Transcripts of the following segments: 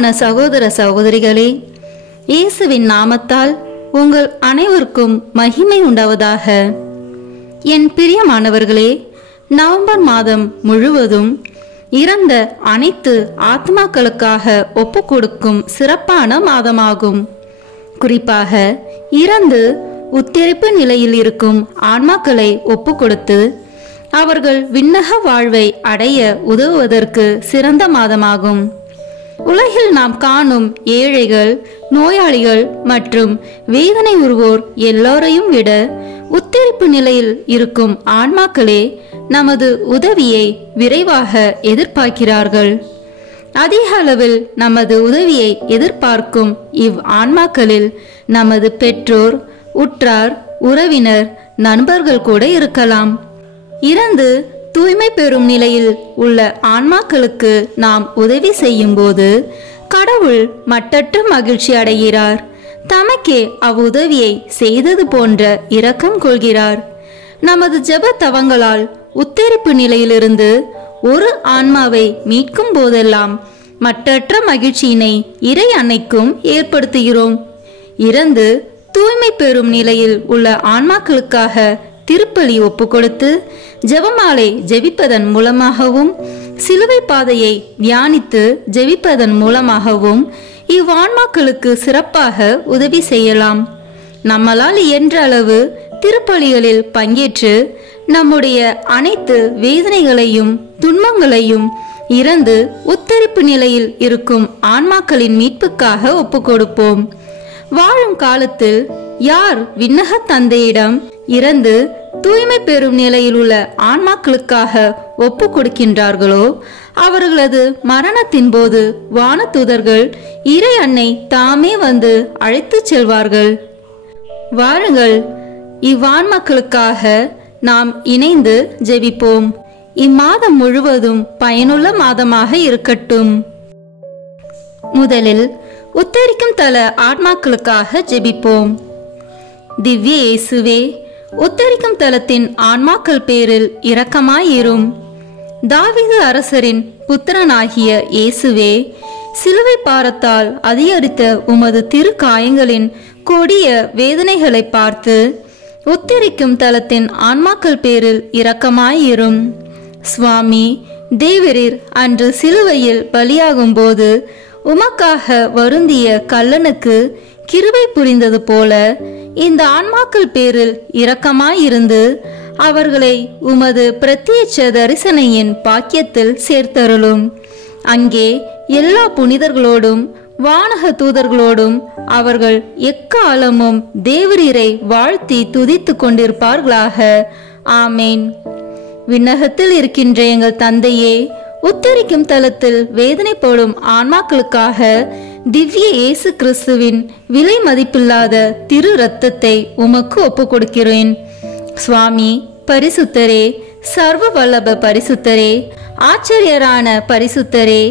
பிரியமான சகோதர சகோதரிகளே, இயேசுவின் நாமத்தால் உங்கள் அனைவருக்கும் மகிமை உண்டாவதாக. என் பிரியமானவர்களே, நவம்பர் மாதம் முழுவதும் இறந்த அனைத்து ஆத்மாக்களுக்காக ஒப்பு கொடுக்கும் சிறப்பான மாதமாகும். குறிப்பாக இறந்து உத்திரிப்பு நிலையில் இருக்கும் ஆன்மாக்களை ஒப்பு கொடுத்து அவர்கள் விண்ணக வாழ்வை அடைய உதவுவதற்கு சிறந்த மாதமாகும். உலகில் நாம் காணும் ஏழைகள், நோயாளிகள் மற்றும் வேதனை உறுவோர் எல்லோரையும் விட உத்திரிப்பு நிலையில் இருக்கும் ஆன்மாக்களே நமது உதவியை விரைவாக எதிர்பார்க்கிறார்கள். அதிக அளவில் நமது உதவியை எதிர்பார்க்கும் ஆன்மாக்களில் நமது பெற்றோர், உற்றார், உறவினர், நண்பர்கள் கூட இருக்கலாம். இறந்து தூய்மை பெறும் நிலையில் உள்ள ஆன்மாக்களுக்கு நாம் உதவி செய்யும் போது கடவுள் மட்டற்ற மகிழ்ச்சி அடைகிறார். தமக்கே அவ்வுதவியை செய்தது போன்ற இரக்கம் கொள்கிறார். நமது ஜெப தவங்களால் உத்தரிப்பு நிலையிலிருந்து ஒரு ஆன்மாவை மீட்கும் போதெல்லாம் மட்டற்ற மகிழ்ச்சியினை இறை அன்னைக்கும் ஏற்படுத்துகிறோம். இறந்து தூய்மை பெறும் நிலையில் உள்ள ஆன்மாக்களுக்காக திருப்பலி ஒப்பு கொடுத்து ஜெபமாலை ஜெபிப்பதன் மூலமாகவும் சிலுவை பாதையை தியானித்து ஜெபிப்பதன் மூலமாகவும் இவ்வான்மாக்களுக்கு சிறப்பாக உதவி செய்யலாம். நம்மளால் இயன்ற அளவு திருப்பலிகளில் பங்கேற்று நம்முடைய அனைத்து வேதனைகளையும் துன்பங்களையும் இறந்து உத்தரிப்பு நிலையில் இருக்கும் ஆன்மாக்களின் மீட்புக்காக ஒப்பு கொடுப்போம். வாழும் காலத்தில் யார் விண்ணக தந்தையிடம் இறந்து தூய்மை பெறும் நிலையில் உள்ள ஆன்மாக்களுக்காக ஒப்பு கொடுக்கின்றார்களோ அவர்களது மரணத்தின் போது வானதூதர்கள் இறை அன்னை தாமே வந்து அழைத்து செல்வார்கள். வாருங்கள், இவ்வான்மாக்களுக்காக நாம் இணைந்து ஜெபிப்போம். இம்மாதம் முழுவதும் பயனுள்ள மாதமாக இருக்கட்டும். முதலில் உத்தரிக்கும் தல ஆன்மாக்களுக்காக ஜெபிப்போம். திவ்ய இயேசுவே, உத்தரிக்கும் தலத்தின் ஆன்மாக்கள் பேரில் இரக்கமாயிரும். தாவீது அரசரின் புத்திரனாகிய இயேசுவே, சிலுவை பாரத்தால் அதிகரித்த உமது திரு காயங்களின் கொடிய வேதனைகளை பார்த்து உத்தரிக்கும் தலத்தின் ஆன்மாக்கள் பேரில் இரக்கமாயிரும். சுவாமி, தேவரீர் அன்று சிலுவையில் பலியாகும் போது உமக்காக வருந்திய கல்லனுக்கு கிருபை புரிந்தது போல இந்த ஆன்மாக்கள் பேரில் இரக்கமாயிருந்து அவர்களை உமது பிரத்யட்ச தரிசனையின் பாக்கியத்தில் சேர்த்தருளும். அங்கே எல்லா புனிதர்களோடும் வானக தூதர்களோடும் அவர்கள் எக்காலமும் தேவரீரை வாழ்த்தி துதித்து கொண்டிருப்பார்களாக. ஆமேன். விண்ணகத்தில் இருக்கின்ற எங்கள் தந்தையே, உத்தரிக்கும் தலத்தில் வேதனைப்படும் ஆன்மாக்களுக்காக திவ்ய இயேசு கிறிஸ்துவின் விலை மதிப்பில்லாத திரு இரத்தத்தை உமக்கு ஒப்பு கொடுக்கிறேன். சுவாமி, பரிசுத்தரே, சர்வ வல்லப பரிசுத்தரே, ஆச்சரியரான பரிசுத்தரே,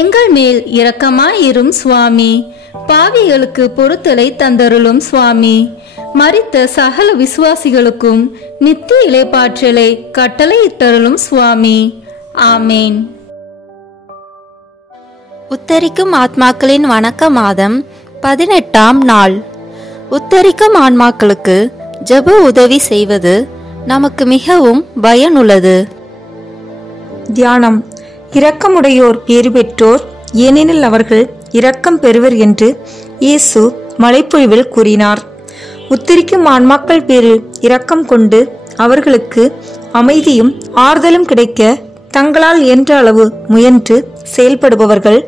எங்கள் மேல் இரக்கமாயிரும் சுவாமி. பாவிகளுக்கு பொறுத்தலை தந்தருளும் சுவாமி. மரித்த சகல விசுவாசிகளுக்கும் நித்திய இளைப்பாற்றலை கட்டளையிட்டருளும் சுவாமி. ஆமேன். உத்தரிக்கும் ஆத்மாக்களின் வணக்க மாதம் 18ஆம் நாள். உத்தரிக்கும் ஆன்மாக்களுக்கு ஜெப உதவி செய்வது நமக்கு மிகவும் பயனுள்ளது. தியானம். இரக்கமுடையோர் பேறு பெற்றோர், ஏனெனில் அவர்கள் இரக்கம் பெறுவர் என்று இயேசு மலைப்பொழிவில் கூறினார். உத்தரிக்கும் ஆன்மாக்கள் பேரில் இரக்கம் கொண்டு அவர்களுக்கு அமைதியும் ஆறுதலும் கிடைக்க தங்களால் இயன்ற அளவு முயன்று செயல்படுபவர்கள்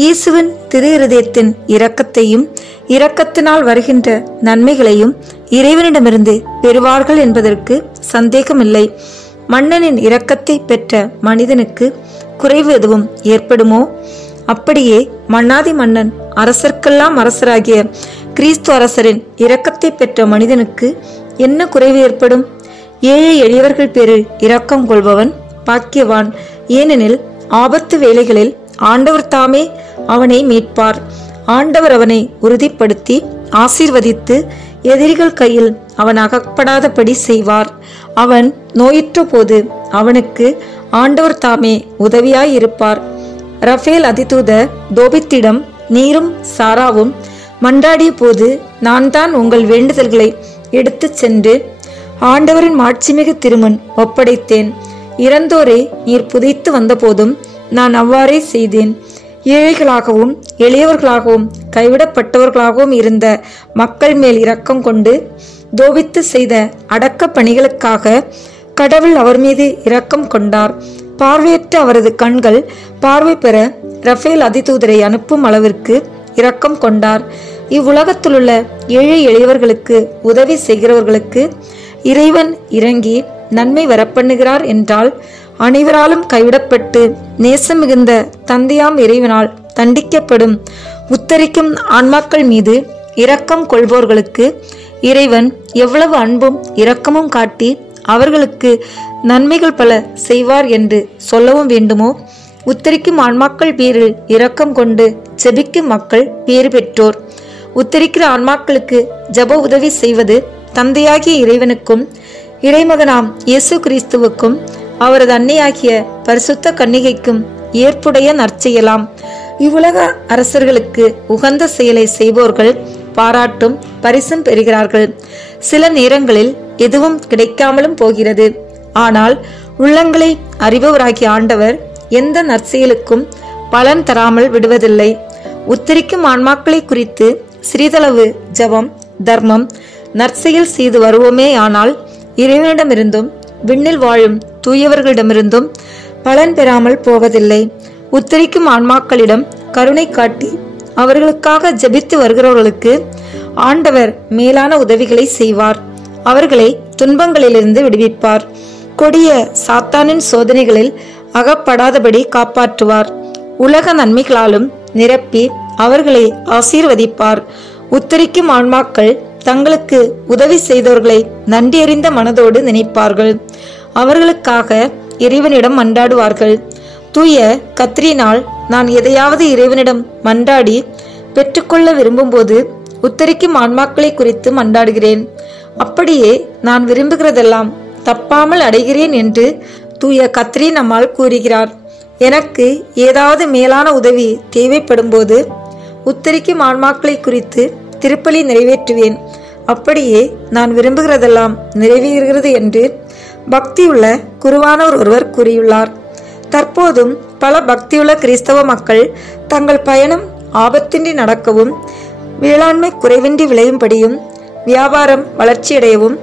இயேசுவின் திரு இருதயத்தின் இரக்கத்தையும் இரக்கத்தினால் வருகின்ற நன்மைகளையும் இறைவனிடமிருந்து பெறுவார்கள் என்பதற்கு சந்தேகமில்லை. மன்னனின் இரக்கத்தை பெற்ற மனிதனுக்கு குறைவு எதுவும் ஏற்படுமோ? அப்படியே மன்னாதி மன்னன், அரசர்க்கெல்லாம் அரசராகிய கிறிஸ்து அரசரின் இரக்கத்தை பெற்ற மனிதனுக்கு என்ன குறைவு ஏற்படும்? ஏழை எளியவர்கள் பேரில் இரக்கம் கொள்பவன் பாக்கியவான். ஏனெனில் ஆபத்து வேளைகளில் ஆண்டவர் தாமே அவனை மீட்பார். ஆண்டவர் அவனை உறுதிப்படுத்தி ஆசீர்வதித்து எதிரிகள் கையில் அவன் அகப்படாதபடி செய்வார். அவன் நோயுற்ற போது அவனுக்கு ஆண்டவர் தாமே உதவியாயிருப்பார். ரஃபேல் அதிதூதர் தோபித்திடம் நீரும் சாராவும் மன்றாடிய போது நான் தான் உங்கள் வேண்டுதல்களை எடுத்துச் சென்று ஆண்டவரின் மாட்சிமிகு திருமுன் ஒப்படைத்தேன். இறந்தோரை நீர் புதைத்து வந்தபோதும் நான் அவ்வாறே செய்தேன். ஏழைகளாகவும் எளியவர்களாகவும் கைவிடப்பட்டவர்களாகவும் இருந்த மக்கள் மேல் இரக்கம் கொண்டு தோபித்து செய்த அடக்க பணிகளுக்காக கடவுள் அவர் மீது இரக்கம் கொண்டார். பார்வையற்ற அவரது கண்கள் பார்வை பெற ரஃபேல் அதிதூதரை அனுப்பும் அளவிற்கு இரக்கம் கொண்டார். இவ்வுலகத்திலுள்ள ஏழை எளியவர்களுக்கு உதவி செய்கிறவர்களுக்கு இறைவன் இறங்கி நன்மை வரப்பண்ணுகிறார் என்றால், அனைவராலும் கைவிடப்பட்டு நேசம் மிகுந்த தந்தையாம் இறைவனால் தண்டிக்கப்படும் உத்தரிக்கும் ஆன்மாக்கள் மீது இரக்கம் கொள்வோர்களுக்கு இறைவன் எவ்வளவு அன்பும் இரக்கமும் காட்டி அவர்களுக்கு நன்மைகள் பல செய்வார் என்று சொல்லவும் வேண்டுமோ? உத்தரிக்கும் ஆன்மாக்கள் பேரில் இரக்கம் கொண்டு ஜெபிக்கும் மக்கள் பேறு பெற்றோர். உத்தரிக்கிற ஆன்மாக்களுக்கு ஜப உதவி செய்வது தந்தையாகிய இறைவனுக்கும் இறைமகனாம் இயேசு கிறிஸ்துவுக்கும் அவரது அன்னையாகிய பரிசுத்த கன்னிகைக்கும் ஏற்புடைய நற்செயலாம். இவ்வுலக அரசர்களுக்கு உகந்த செயலை செய்வோர்கள் பாராட்டும் பரிசும் பெறுகிறார்கள். சில நேரங்களில் எதுவும் கிடைக்காமலும் போகிறது. ஆனால் உள்ளங்களை அறிபவராகிய ஆண்டவர் எந்த நற்செயலுக்கும் பலன் தராமல் விடுவதில்லை. உத்தரிக்கும் ஆன்மாக்களை குறித்து சிறிதளவு ஜபம், தர்மம், நற்செயல் செய்து வருவோமே ஆனால் இறைவனிடமிருந்தும் விண்ணில் வாழும் தூயவர்களிடமிருந்தும் பலன் பெறாமல் போவதில்லை. உத்தரிக்கும் ஆன்மாக்களிடம் கருணை காட்டி அவர்களுக்காக ஜெபித்து வருகிறவர்களுக்கு ஆண்டவர் மேலான உதவிகளை செய்வார். அவர்களை துன்பங்களிலிருந்து விடுவிப்பார். கொடிய சாத்தானின் சோதனைகளில் அகப்படாதபடி காப்பாற்றுவார். உலக நன்மைகளாலும் நிரப்பி அவர்களை ஆசீர்வதிப்பார். உத்தரிக்கும் ஆன்மாக்கள் தங்களுக்கு உதவி செய்தவர்களை நன்றியறிந்த மனதோடு நினைப்பார்கள். அவர்களுக்காக இறைவனிடம் மன்றாடுவார்கள். தூய கத்ரீனால் நான் எதையாவது இறைவனிடம் மன்றாடி பெற்றுக்கொள்ள விரும்பும்போது உத்தரிக்கும் ஆன்மாக்களை குறித்து மன்றாடுகிறேன். அப்படியே நான் விரும்புகிறதெல்லாம் தப்பாமல் அடைகிறேன் என்று தூய கத்ரீன் அம்மாள் கூறுகிறார். எனக்கு ஏதாவது மேலான உதவி தேவைப்படும் போது உத்தரிக்கும் ஆன்மாக்களை குறித்து திருப்பலி நிறைவேற்றுவேன். அப்படியே நான் விரும்புகிறதெல்லாம் நிறைவேறுகிறது என்று பக்தியுள்ள குருவானவர் ஒருவர் கூறியுள்ளார். தற்போதும் பல பக்தியுள்ள கிறிஸ்தவ மக்கள் தங்கள் பயணம் ஆபத்தின்றி நடக்கவும், வேளாண்மை குறைவின்றி விளையும்படியும், வியாபாரம் வளர்ச்சியடையவும்,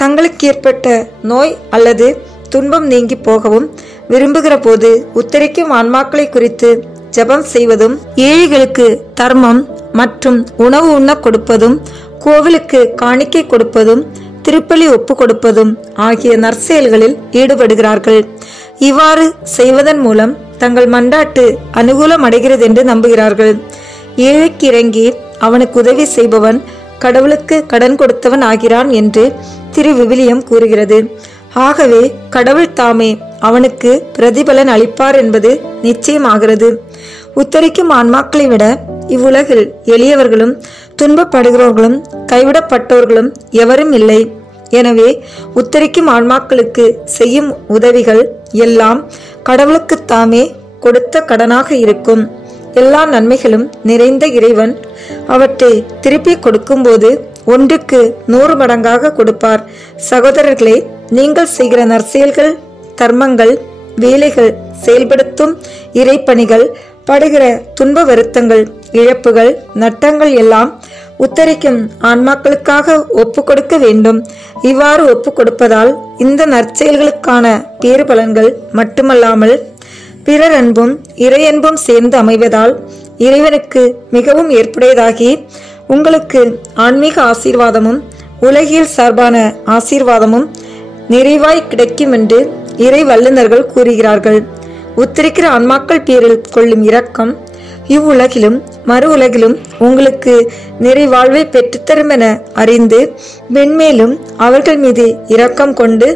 தங்களுக்கு ஏற்பட்ட நோய் அல்லது துன்பம் நீங்கி போகவும் விரும்புகிற போது உத்தரிக்கும் ஆன்மாக்களை குறித்து ஜெபம் செய்வதும், ஏழைகளுக்கு தர்மம் மற்றும் உணவு உண்ண கொடுப்பதும், கோவிலுக்கு காணிக்கை கொடுப்பதும், திருப்பலி ஒப்பு கொடுப்பதும் ஆகிய நற்செயல்களில் ஈடுபடுகிறார்கள். இவ்வாறு செய்வதன் மூலம் தங்கள் மன்றாட்டு அனுகூலம் அடைகிறது என்று நம்புகிறார்கள். ஏழைக்கு இறங்கி அவனுக்கு உதவி செய்பவன் கடவுளுக்கு கடன் கொடுத்தவன் ஆகிறான் என்று திருவிவிலியம் கூறுகிறது. ஆகவே கடவுள் தாமே அவனுக்கு பிரதிபலன் அளிப்பார் என்பது நிச்சயமாகிறது. உத்தரிக்கும் ஆன்மாக்களை விட இவ்வுலகில் எளியவர்களும் துன்பப்படுகிறவர்களும் கைவிடப்பட்டவர்களும் எவரும் இல்லை. எனவே உத்தரிக்கும் ஆன்மாக்களுக்கு செய்யும் உதவிகள் எல்லாம் கடவுளுக்கு தாமே கொடுத்த கடனாக இருக்கும். எல்லா நன்மைகளும் நிறைந்த இறைவன் அவற்றை திருப்பி கொடுக்கும்போது ஒன்றுக்கு 100 மடங்காக கொடுப்பார். சகோதரர்களே, நீங்கள் செய்கிற நற்செயல்கள், தர்மங்கள், வேலைகள், செயல்படுத்தும் இறைப்பணிகள், படுகிற துன்ப வருத்தங்கள், இழப்புகள், நட்டங்கள் எல்லாம் உத்தரிக்கும் ஆன்மாக்களுக்காக ஒப்பு கொடுக்க வேண்டும். இவ்வாறு ஒப்பு கொடுப்பதால் இந்த நற்செயல்களுக்கான பேறு பலன்கள் மட்டுமல்லாமல் பிறர் அன்பும் இறையன்பும் சேர்ந்து அமைவதால் இறைவனுக்கு மிகவும் ஏற்புடையதாகி உங்களுக்கு ஆன்மீக ஆசீர்வாதமும் உலகியல் சார்பான ஆசீர்வாதமும் நிறைவாய் கிடைக்கும் என்று இறை வல்லுநர்கள் கூறுகிறார்கள். உத்தரிக்கிற ஆன்மாக்கள் பேரில் கொள்ளும் இரக்கம் இவ்வுலகிலும் மறு உலகிலும் உங்களுக்கு நிறைவாழ்வை பெற்றுத்தரும் என அறிந்து மென்மேலும் அவர்கள் மீது இரக்கம் கொண்டு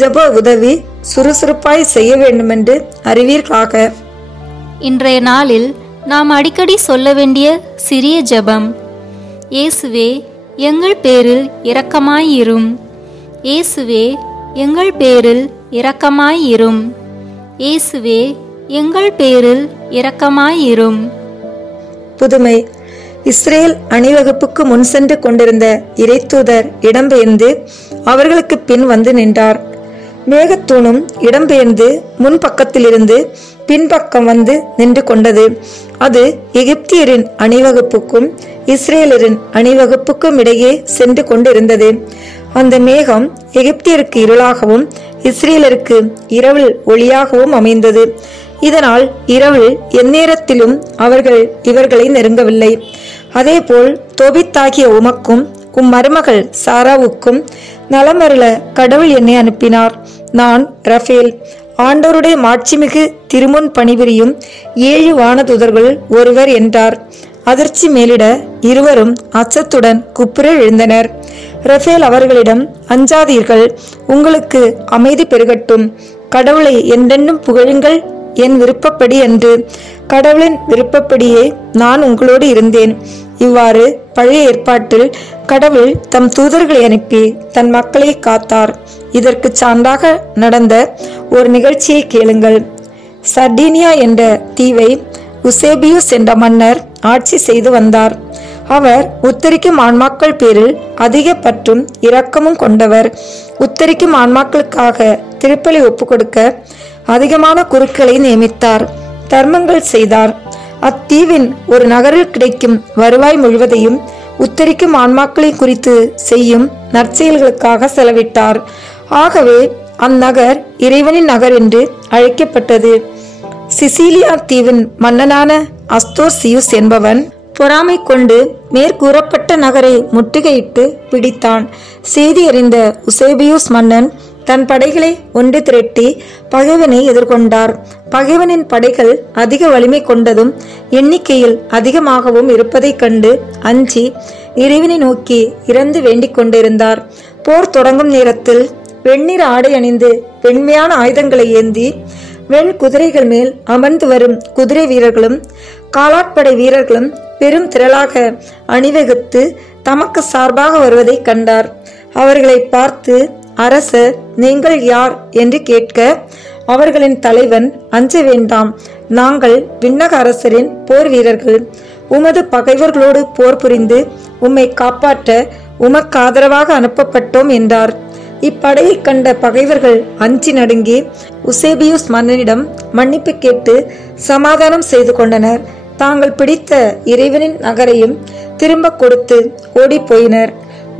ஜெப உதவி சுறுசுறுப்பாய் செய்ய வேண்டுமென்று அறிவீர்களாக. இன்றைய நாளில் நாம் அடிக்கடி சொல்ல வேண்டிய சிறிய ஜெபம்: இயேசுவே, எங்கள் பேரில் இரக்கமாயிரும். இயேசுவே, எங்கள் பேரில் இரக்கமாயிரும். இயேசுவே, எங்கள் பேரில் இரக்கமாயிரும். புதுமை. இஸ்ரேல் அணிவகுப்புக்கு முன் சென்று கொண்டிருந்த இறைத்தூதர் இடம்பெயர்ந்து அவர்களுக்கு பின் வந்து நின்றார். மேகத்தூணும் இடம்பெயர்ந்து முன்பக்கத்திலிருந்து பின்பக்கம் வந்து நின்று கொண்டது. அது எகிப்தியரின் அணிவகுப்புக்கும் இஸ்ரேலரின் அணிவகுப்புக்கும் இடையே சென்று கொண்டிருந்தது. அந்த மேகம் எகிப்தியருக்கு இருளாகவும் இஸ்ரேலருக்கு இரவில் ஒளியாகவும் அமைந்தது. இதனால் இரவில் எந்நேரத்திலும் அவர்கள் இவர்களை நெருங்கவில்லை. அதேபோல் தோபித்தாகிய உமக்கும் உம் மருமகள் சாராவுக்கும் நலமருள கடவுள் என்னை அனுப்பினார். நான் ரஃபேல், ஆண்டவருடைய மாட்சிமிகு திருமுன் பணிபுரியும் 7 வானதூதர்கள் ஒருவர் என்றார். அதிர்ச்சி மேலிட இருவரும் அச்சத்துடன் குப்புற எழுந்தனர். ரஃபேல் அவர்களிடம், அஞ்சாதீர்கள், உங்களுக்கு அமைதி பெருகட்டும், கடவுளை என்றென்றும் புகழுங்கள், என் விருப்பப்படி அன்று, கடவுளின் விருப்பப்படியே நான் உங்களோடு இருந்தேன். இவ்வாறு பழைய ஏற்பாட்டில் கடவுள் தம் தூதர்களை அனுப்பி தன் மக்களை காத்தார். இதற்கு சான்றாக நடந்த ஒரு நிகழ்ச்சியை கேளுங்கள். சர்டீனியா என்ற தீவை உசேபியூஸ் என்ற மன்னர் ஆட்சி செய்து வந்தார். அவர் உத்தரிக்கும் ஆன்மாக்கள் பேரில் அதிக பற்றும் இரக்கமும் கொண்டவர். உத்தரிக்கும் ஆன்மாக்களுக்காக திருப்பலி ஒப்புக்கொடுக்க அதிகமான குருக்களை நியமித்தார். தர்மங்கள் செய்தார். அத்தீவின் ஒரு நகரில் கிடைக்கும் வருவாய் முழுவதையும் உத்தரிக்கும் ஆன்மாக்களை குறித்து செய்யும் நற்செயல்களுக்காக செலவிட்டார். ஆகவே அந்நகர் இறைவனின் நகர் என்று அழைக்கப்பட்டது. சிசிலியா தீவின் மன்னனான அஸ்தோசியுஸ் என்பவன் பொறாமை கொண்டு மேற்கூறப்பட்ட நகரை முற்றுகையிட்டு பிடித்தான். செய்தி அறிந்த உசேபியூஸ் மன்னன் தன் படைகளை ஒன்று திரட்டி பகைவனை எதிர்கொண்டார். பகைவனின் படைகள் அதிக வலிமை கொண்டதும் எண்ணிக்கையில் அதிகமாகவும் இருப்பதைக் கண்டு அஞ்சி இறைவனை நோக்கி இறந்து வேண்டிக் கொண்டிருந்தார். போர் தொடங்கும் நேரத்தில் வெண்ணிற ஆடை அணிந்து வெண்மையான ஆயுதங்களை ஏந்தி வெண் குதிரைகள் மேல் அமர்ந்து வரும் குதிரை வீரர்களும் காலாட்படை வீரர்களும் பெரும் திரளாக அணிவகுத்து தமக்கு சார்பாக வருவதை கண்டார். அவர்களை பார்த்து, அரசர், நீங்கள் யார் என்று கேட்க, அவர்களின் தலைவன், அஞ்ச வேண்டாம், நாங்கள் விண்ணக அரசரின் போர் வீரர்கள். உமது பகைவர்களோடு போர் புரிந்து உம்மை காப்பாற்ற உமக்கு ஆதரவாக அனுப்பப்பட்டோம் என்றார். இப்படையை கண்ட பகைவர்கள் அஞ்சி நடுங்கி உசேபியூஸ் மன்னனிடம் மன்னிப்பு கேட்டு சமாதானம் செய்து கொண்டனர். தாங்கள் பிடித்த இறைவனின் நகரையும் திரும்ப கொடுத்து ஓடி போயினர்.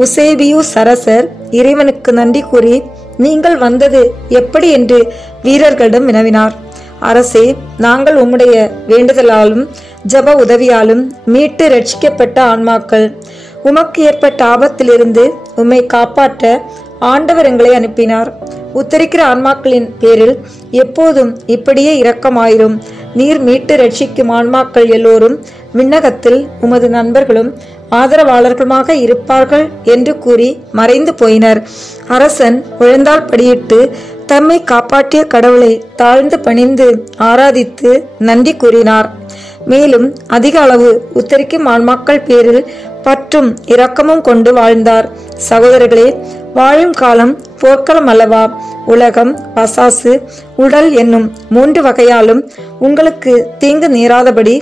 உசேபியூஸ் அரசர் இறைவனுக்கு நன்றி கூறி, நீங்கள் வந்தது எப்படி என்று வீரர்களிடம் வினவினார். அரசே, நாங்கள் உம்முடைய வேண்டுதலாலும் ஜப உதவியாலும் மீட்டு ரட்சிக்கப்பட்ட ஆன்மாக்கள். உமக்கு ஏற்பட்ட ஆபத்திலிருந்து உம்மை காப்பாற்ற ஆண்டவர் எங்களை அனுப்பினார். உத்தரிக்கிற ஆன்மாக்களின் பேரில் எப்போதும் இப்படியே இரக்கமாயிரும். நீர் மீட்டு ரட்சிக்கும் ஆன்மாக்கள் எல்லோரும் விண்ணகத்தில் உமது நண்பர்களும் ஆதரவாளர்களுமாக இருப்பார்கள் என்று கூறி மறைந்து போயினர். அரசன் விழுந்தால் படியிட்டு தம்மை காப்பாற்றிய கடவுளை தாழ்ந்து பணிந்து ஆராதித்து நன்றி கூறினார். மேலும் அதிக அளவு உத்தரிக்கும் ஆன்மாக்கள் பேரில் பற்றும் இரக்கமும் கொண்டு வாழ்ந்தார். சகோதரர்களே, வாழும் காலம் போர்க்களம் அல்லவா? உலகம், பசாசு, உடல் என்னும் 3 வகையாலும் உங்களுக்கு தீங்கு நேராதபடி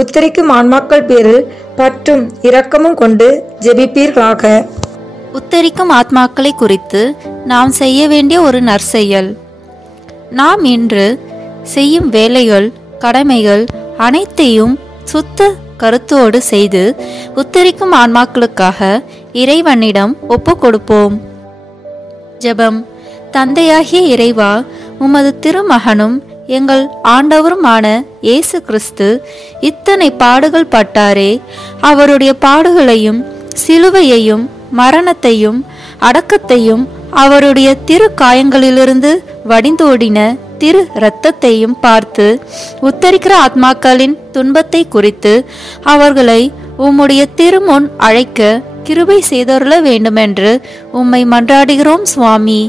உத்தரிக்கும் ஆன்மாக்கள் பேரில் பற்றும் இரக்கமும் கொண்டு ஜெபிப்பீர்களாக. உத்தரிக்கும் ஆத்மாக்களை குறித்து நாம் செய்ய வேண்டிய ஒரு நற்செயல். நாம் இன்று செய்யும் வேலைகள், கடமைகள் அனைத்தையும் சுத்த கருத்தோடு செய்து உத்தரிக்கும் ஆன்மாக்களுக்காக இறைவனிடம் ஒப்பு கொடுப்போம். ஜெபம். தந்தையாகிய இறைவா, உமது திருமகனும் எங்கள் ஆண்டவருமான இயேசு கிறிஸ்து இத்தனை பாடுகள் பட்டாரே, அவருடைய பாடுகளையும் சிலுவையையும் மரணத்தையும் அடக்கத்தையும் அவருடைய திரு காயங்களிலிருந்து வடிந்தோடின திரு இரத்தத்தையும் பார்த்து உத்தரிக்கிற ஆத்மாக்களின் துன்பத்தை குறித்து அவர்களை உம்முடைய திருமுன் அழைக்க கிருபை செய்தருள வேண்டுமென்று உம்மை மன்றாடுகிறோம் சுவாமி.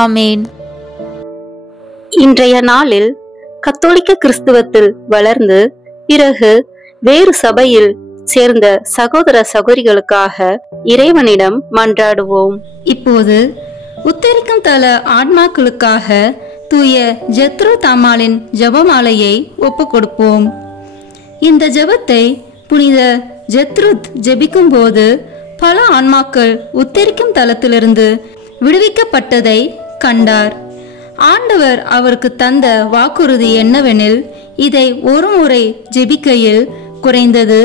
ஆமேன். இன்றைய நாளில் கத்தோலிக்க கிறிஸ்துவத்தில் வளர்ந்து பிறகு வேறு சபையில் சேர்ந்த சகோதர சகோதரிகளுக்காக இறைவனிடம் மன்றாடுவோம். இப்போது உத்தரிக்கும் தல ஆன்மாக்களுக்காக தூய ஜெத்ரு தாமாலின் ஜெபமாலையை ஒப்பு கொடுப்போம். இந்த ஜெபத்தை புனித ஜெத்ருத் ஜெபிக்கும் போது பல ஆன்மாக்கள் உத்தரிக்கும் தலத்திலிருந்து விடுவிக்கப்பட்டதை கண்டார். ஆண்டவர் அவருக்கு தந்த வாக்குறுதி என்னவெனில், இதை ஒரு முறை ஜெபிக்கையில் குறைந்தது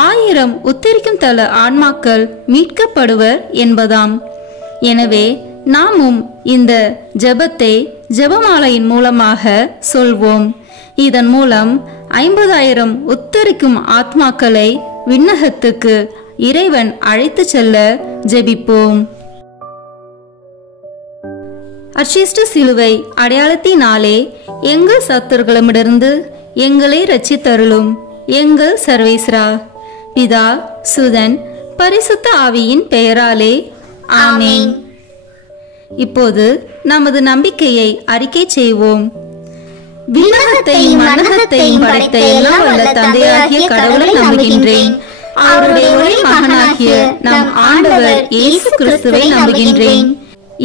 1000 உத்தரிக்கும் தல ஆன்மாக்கள் மீட்கப்படுவர் என்பதாம். எனவே நாமும் இந்த ஜெபத்தை ஜெபமாலையின் மூலமாக சொல்வோம். இதன் மூலம் 50,000 உத்தரிக்கும் ஆத்மாக்களை விண்ணகத்துக்கு இறைவன் அழைத்து செல்ல ஜெபிப்போம். அர்ச்சிஷ்ட சிலுவை அடையாளத்தினாலே எங்கள் சத்துருக்களிடமிருந்து எங்களை ரட்சித்தருளும் எங்கள் சர்வேஸ்வரா. பிதா, சுதன், பரிசுத்த ஆவியின் பெயராலே ஆமென். இப்போது நமது நம்பிக்கையை அறிக்கை செய்வோம். விண்ணகத்தையும் மண்ணகத்தையும் படைத்த எல்லாம் வல்ல தந்தையாகிய கடவுளை நம்புகின்றேன். அவருடைய ஒரே மகனாகிய நம் ஆண்டவர் இயேசு கிறிஸ்துவை நம்புகின்றேன்.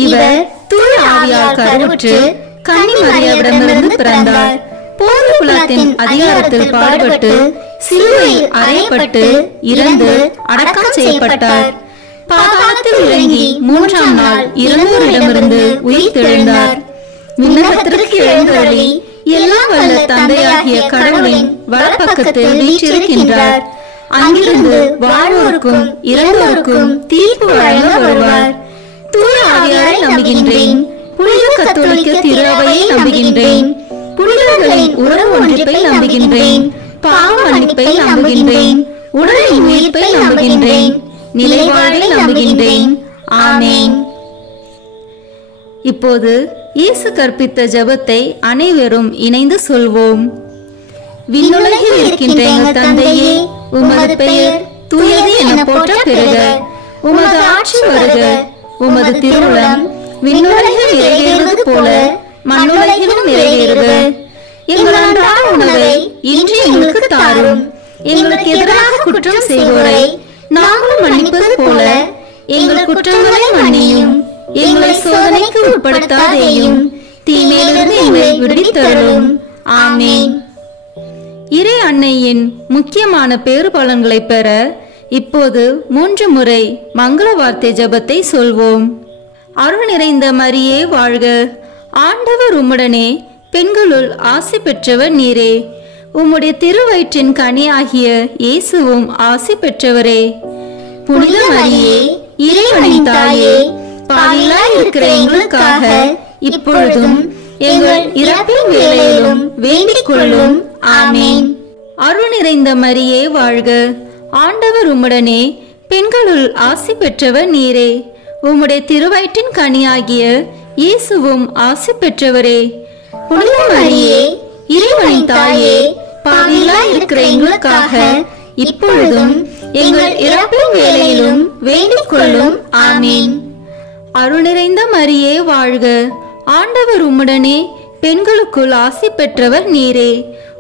இவர் தூய ஆவியால் கருவுற்று கன்னி மரியாவிடமிருந்து பிறந்தார். போர் குலத்தின் அதிகாரத்தில் பாடுபட்டு சிலுவையில் அறையப்பட்டு இறந்து அடக்கம் செய்யப்பட்டார். பாதாளத்தில் இறங்கி 3ஆம் நாள் இறந்தோரிடமிருந்து உயிர் தெழுந்தார். விண்ணகத்திற்கு எழுந்தருளி எல்லாம் வல்ல தந்தையாகிய கடவுளின் வலப்பக்கத்தில் வீற்றிருக்கின்றார். அங்கிருந்து வாழ்வோருக்கும் இறந்தோருக்கும் தீர்ப்பு வழங்க வருவார். தூய ஆவியாரை நம்புகின்றேன். புனித கத்தோலிக்க திரு அவையை நம்புகின்றேன். புனிதர்களின் உறவு ஒன்றிப்பை நம்புகின்றேன். பாவ மன்னிப்பை நம்புகின்றேன். உடலின் உயிர்ப்பை நம்புகின்றேன். நிலைவாழ்வை நம்புகின்றேன். ஆமென். இப்போது இயேசு கற்பித்த ஜெபத்தை அனைவரும் இணைந்து சொல்வோம். விண்ணுலகில் இருக்கின்ற எங்கள் தந்தையே, உமது பெயர் தூயது என போற்ற பெறுக. உமது ஆட்சி வருக. உமது திருவுளம் விண்ணுலகில் நிறைவேறுவது போல மண்ணுலகிலும் நிறைவேறுக. எங்கள் அன்றாட உணவை இன்று எங்களுக்கு தாரும். எங்களுக்கு எதிராக குற்றம் செய்வோரை நாங்கள் மன்னிப்பது போல எங்கள் குற்றங்களை மன்னியும். எங்களை சோதனைக்கு உட்படுத்தாதேயும், தீமையிலிருந்து எங்களை விடுவித்தருளும். ஆமென். இறை அன்னையின் முக்கியமான பேறு பலன்களை பெற இப்போது 3 முறை மங்கள வார்த்தை ஜெபத்தை சொல்வோம். அருள் நிறைந்த மரியே வாழ்க. ஆண்டவர் உம்முடனே, பெண்களுள் ஆசி பெற்றவர் நீரே. உம்முடைய திருவயிற்றின் கனியாகிய இயேசுவும் ஆசி பெற்றவரே. புனித மரியே, இறைவனின் தாயே, பாவிகளாய் இருக்கிற எங்களுக்காக இப்பொழுதும் எங்கள் இறப்பின் வேளையிலும் வேண்டிக் கொள்ளும். ஆமென். அருள் நிறைந்த மரியே வாழ்க. ஆண்டவர் உம்முடனே, பெண்களுள் ஆசி பெற்றவர் நீரே. உம்முடைய திருவயிற்றின் கனியாகிய இயேசுவும் ஆசி பெற்றவரே. புனித மரியே, இறைவனின் தாயே, பாவிகளாய் இருக்கிற எங்களுக்காக இப்பொழுதும் எங்கள் இறப்பின் வேளையிலும் வேண்டிக் கொள்ளும். ஆமென். அருள் நிறைந்த மரியே வாழ்க. ஆண்டவர் உம்முடனே, பெண்களுக்குள் ஆசி பெற்றவர் நீரே.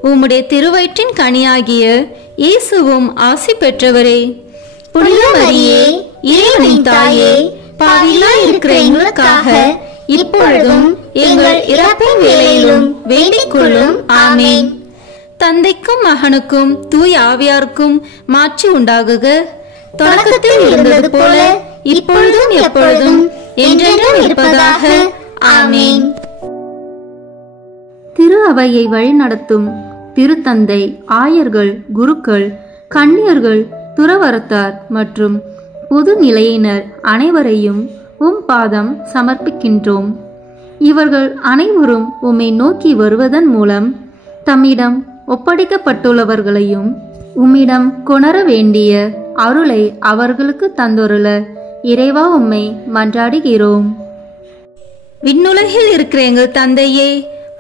உம்முடைய திருவயிற்றின் கனியாகிய இயேசுவும் ஆசி பெற்றவரே. புனித மரியே, இறைவனின் தாயே, பாவிகளாய் இருக்கிற எங்களுக்காக இப்பொழுதும் எங்கள் இறப்பின் வேளையிலும் வேண்டிக் கொள்ளும். ஆமென். தந்தைக்கும் மகனுக்கும் தூய ஆவியாருக்கும் மாட்சி உண்டாகுக. தொடக்கத்தில் இருந்தது போல இப்பொழுதும் எப்பொழுதும் என்றென்றும் இருப்பதாக. ஆமென். திரு அவையை வழிநடத்தும் திருத்தந்தை, ஆயர்கள், குருக்கள், கன்னியர்கள், துறவரத்தார் மற்றும் பொது நிலையினர் அனைவரையும் உம் பாதம் சமர்ப்பிக்கின்றோம். இவர்கள் அனைவரும் உம்மை நோக்கி வருவதன் மூலம் தம்மிடம் ஒப்படைக்கப்பட்டுள்ளவர்களையும் உம்மிடம் கொணர வேண்டிய அருளை அவர்களுக்கு தந்தொருள இறைவா உம்மை மன்றாடுகிறோம். விண்ணுலகில் இருக்கிற எங்கள் தந்தையே,